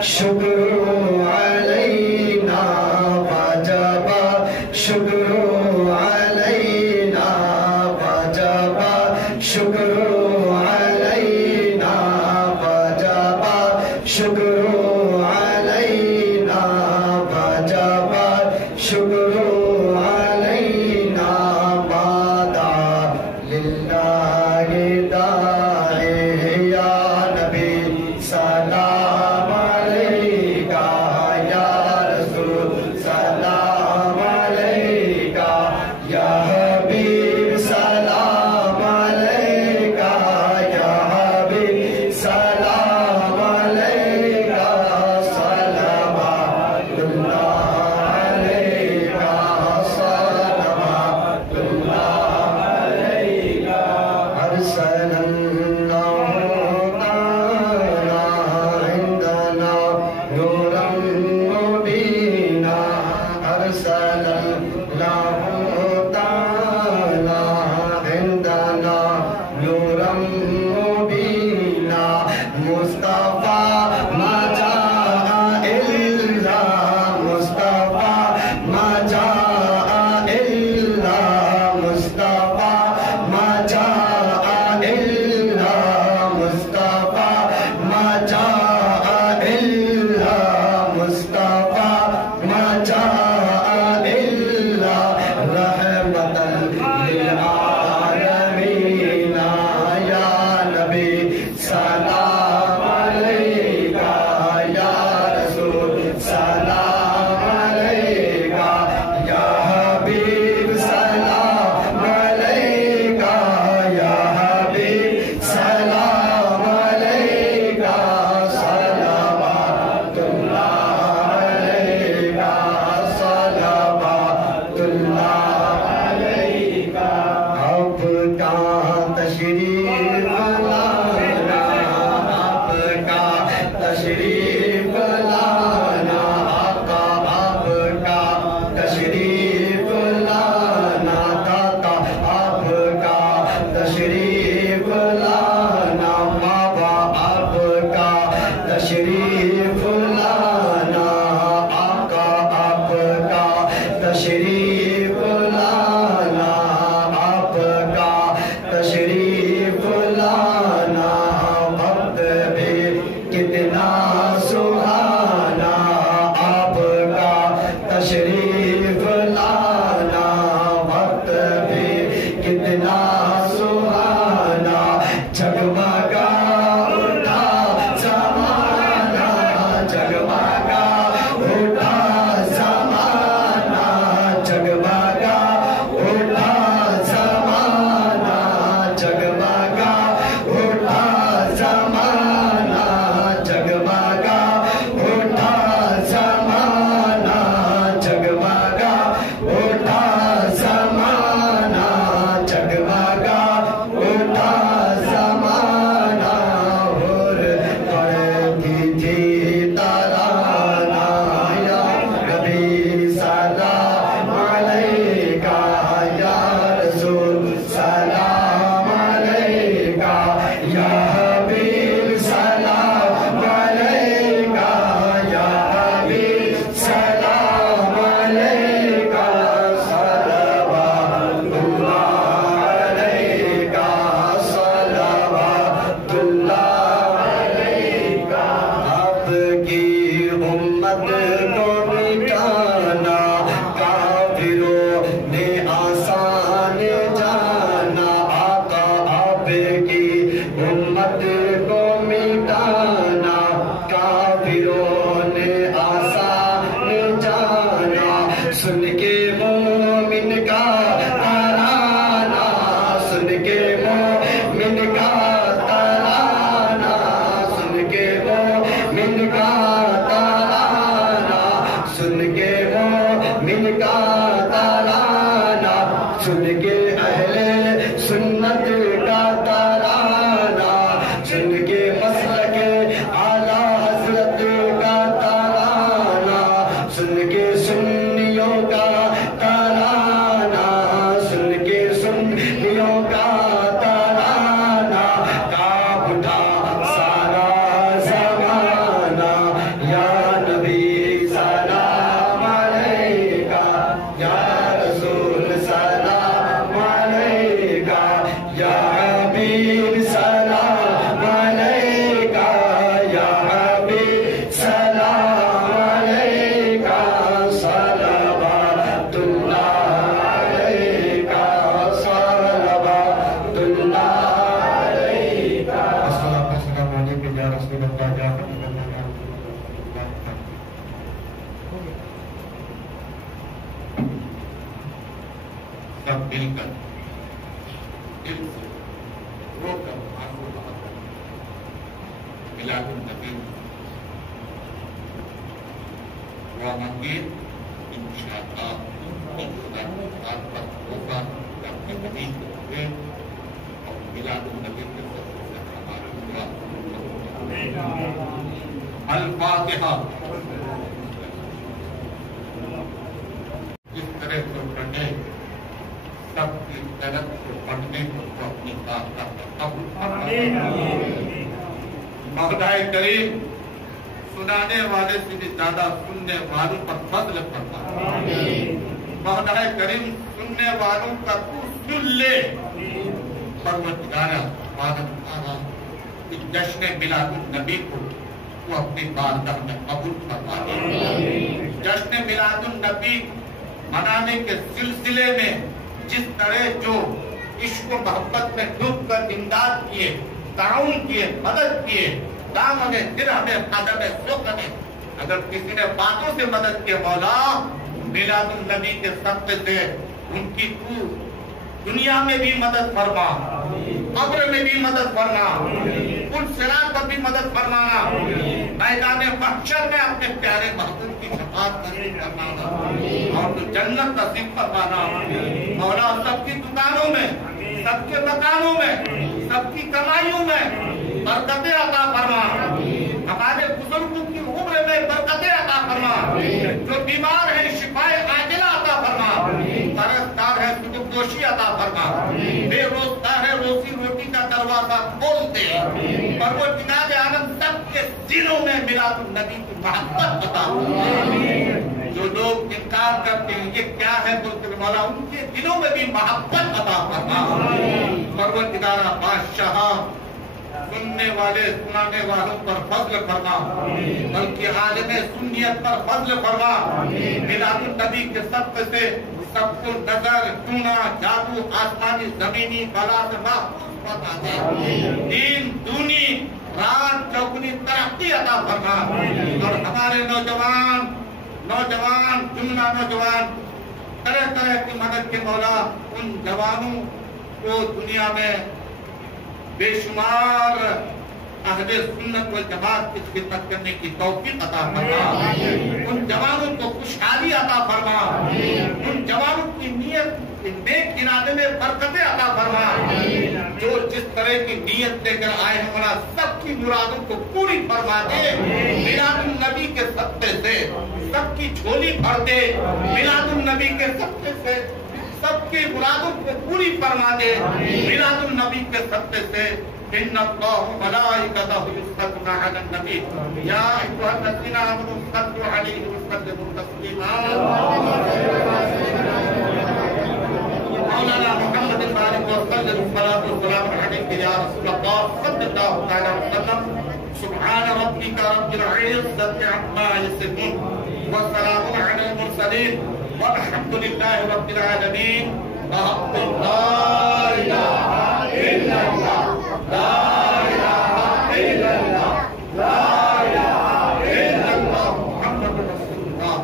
شکر علینا وجب شکر علینا وجب شکر علینا وجب شکر علینا وجب شکر علینا بدا للہ داعی یا نبی سلام علیکہ یا رسول سلام علیکہ یا حبیب سلام علیکہ یا حبیب سلام علیکہ صلوات اللہ علیکہ صلوات اللہ علیکہ ارسل اللہ تعالی عندنا نورا مبینا ارسل اللہ تعالی عندنا نورا مبینا مصطفیٰ ما جاء الا مصطفیٰ ما جاء الا مصطفیٰ ما جاء الا مصطفیٰ ما جاء الا مصطفیٰ ما جاء الا رحمتا للعالمین یا نبی سلام علیکہ یا رسول سلام علیکہ یا حبیب سلام علیکہ یا حبیب سلام علیکہ صلوات اللہ علیکہ صلوات اللہ علیکہ آپ کا تشریف لانا آپ کا تشریف لانا آقا آپ کا تشریف لانا داتا آپ کا تشریف لانا بابا آپ کا تشریف لانا آقا آپ کا تشریف لانا آپ کا تشریف لانا وقت بھی کتنا سہانا آپ کا تشریف لانا وقت بھی کتنا سہانا جگمگا اٹھا زمانہ جگمگا اٹھا زمانہ جگمگا اٹھا زمانہ جگمگا اٹھا زمانہ جگمگا اٹھا زمانہ جگمگا اٹھا زمانہ جگمگا اٹھا زمانہ اور پڑھتی تھی ترانہ یا نبی سلام علیکہ یا رسول سلام علیکہ یا حبیب سلام علیکہ یا حبیب سلام علیکہ صلوات اللہ علیکہ صلوات اللہ علیکہ آپ کی امت کو مٹانا کافروں نے آسان جانا آقا آپ کی امت کو مٹانا کافروں نے آسان جانا سن کے مومن کا ترانہ سن کے مومن کا ترانہ سن کے مومن کا ترانہ سن کے مومن کا ترانہ سن کے اہل سنت کا ترانہ سن کے مسلک اعلیٰ حضرت کا ترانہ सब मिलकर दिल से रोकर आंसू बहाकर मिलादुन नबी दुआ मांगिए, इंशाअल्लाह इन खुदा पर होगा अपने नबी को हुए और मिलादुन नबी के सबसे हमारा दुआ अल-फातिहा। इस तरह से पढ़ने सबकी तरफ से पढ़ने को अपनी बात का मौलाए करीम सुनाने वाले से भी ज्यादा सुनने वालों पर फजल करता। मौलाए करीम सुनने वालों का तू सुन ले। परवरदिगारा इस जश्न मिलादुन नबी को वो अपनी बारगाह में कबूल फरमा ले। जश्न मिलादुन नबी मनाने के सिलसिले में जिस तरह जो इश्क व मोहब्बत में डूब कर इमदाद किए, ताउन किए, मदद किए, दाम हमें फिर हमें कदम सुख हमें, अगर किसी ने बातों से मदद किए मौला मिलादुन नबी के सत्य से उनकी तू दुनिया में भी मदद फरमा, कब्र में भी मदद फरमा, उन सिरात पर भी मदद फरमाना, मैदान महशर में अपने प्यारे महबूब की शफाअत नसीब फरमाना और तो जन्नत नसीब फरमाना। मौला सबकी दुकानों में, सबके मकानों में, सबकी कमाइयों में बरकतें अता फरमा। हमारे बुजुर्गों की उम्र में बरकतें अता फरमा। जो बीमार है शिफाए आजिला अता फरमा। तरसदार है सुखदोशी अता फरमा। बेरोजगार है रोजी रोटी का दरवाजा खोल दे। परवरदिगार आलम सबके दिलों में मिलादुन नबी की मोहब्बत अता फरमा। जो लोग इनकार करते हैं ये क्या है बोलते मौला उनके दिलों में भी मोहब्बत अता फरमा। परवरदिगार बादशाह सुनने वाले सुनाने वालों पर फजल फरमा, बल्कि आलिम सुन्नियत पर फजल फरमा। मिलादुन नबी के सत्य से सबको नजर, टूना, जादू, आसमानी, जमीनी बला से महफूज बता दे। दीन दूनी रात चौगुनी तरक्की अता फरमा और हमारे नौजवान जुमला नौजवान तरह तरह की मदद के मौला उन जवानों को दुनिया में बेशुमार अहले सुन्नत वल जमात की खिदमत करने की तौफीक अता फरमा। उन जवानों को खुशहाली अता फरमा। उन जवानों की नीयत नेक इरादे में बरकतें अता फरमा। जो जिस तरह की नीयत लेकर आए हैं हमारा सबकी मुरादों को पूरी फरमा दे। मिलादुन नबी के सत्ते से सबकी झोली भर दे। मिलादुन नबी के सत्ते से सबकी मुरादों को पूरी फरमा दे। मिलादुन नबी के सत्ते से इन्नल्लाह व मलाइकतहु युसल्लूना अलन नबी या अय्युहल्लज़ीना आमनू सल्लू अलैहि व सल्लिमू तस्लीमा। मौलाना मुहम्मद बारिक व सल्लल्लाहु अलैहि व सल्लम अलैहि या रसूलल्लाह सल्लल्लाहु तआला अलैहि वसल्लम। सुब्हान रब्बिका रब्बिल इज्जति अम्मा यसिफून व सलामुन अलल मुरसलीन वल्हम्दुलिल्लाहि रब्बिल आलमीन। ला इलाहा इल्लल्लाह, ला इलाहा इल्लल्लाह, ला इलाहा इल्लल्लाह मुहम्मदुर रसूलुल्लाह।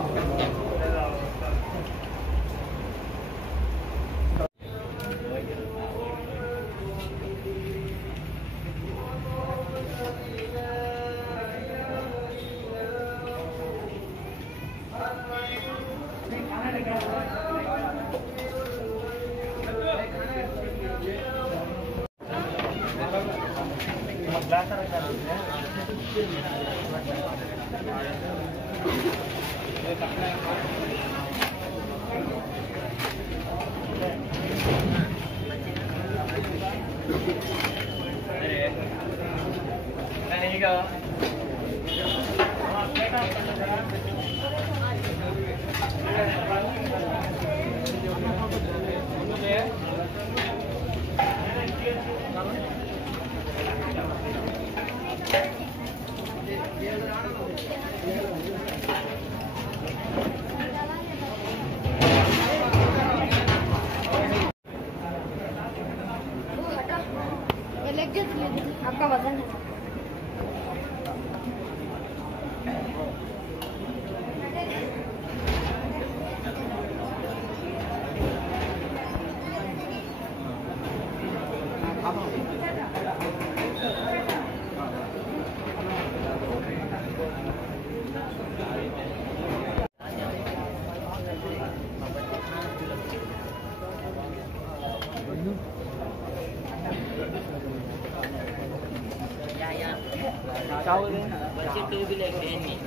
आपका वजन है। बच्चे कोई भी लेके नहीं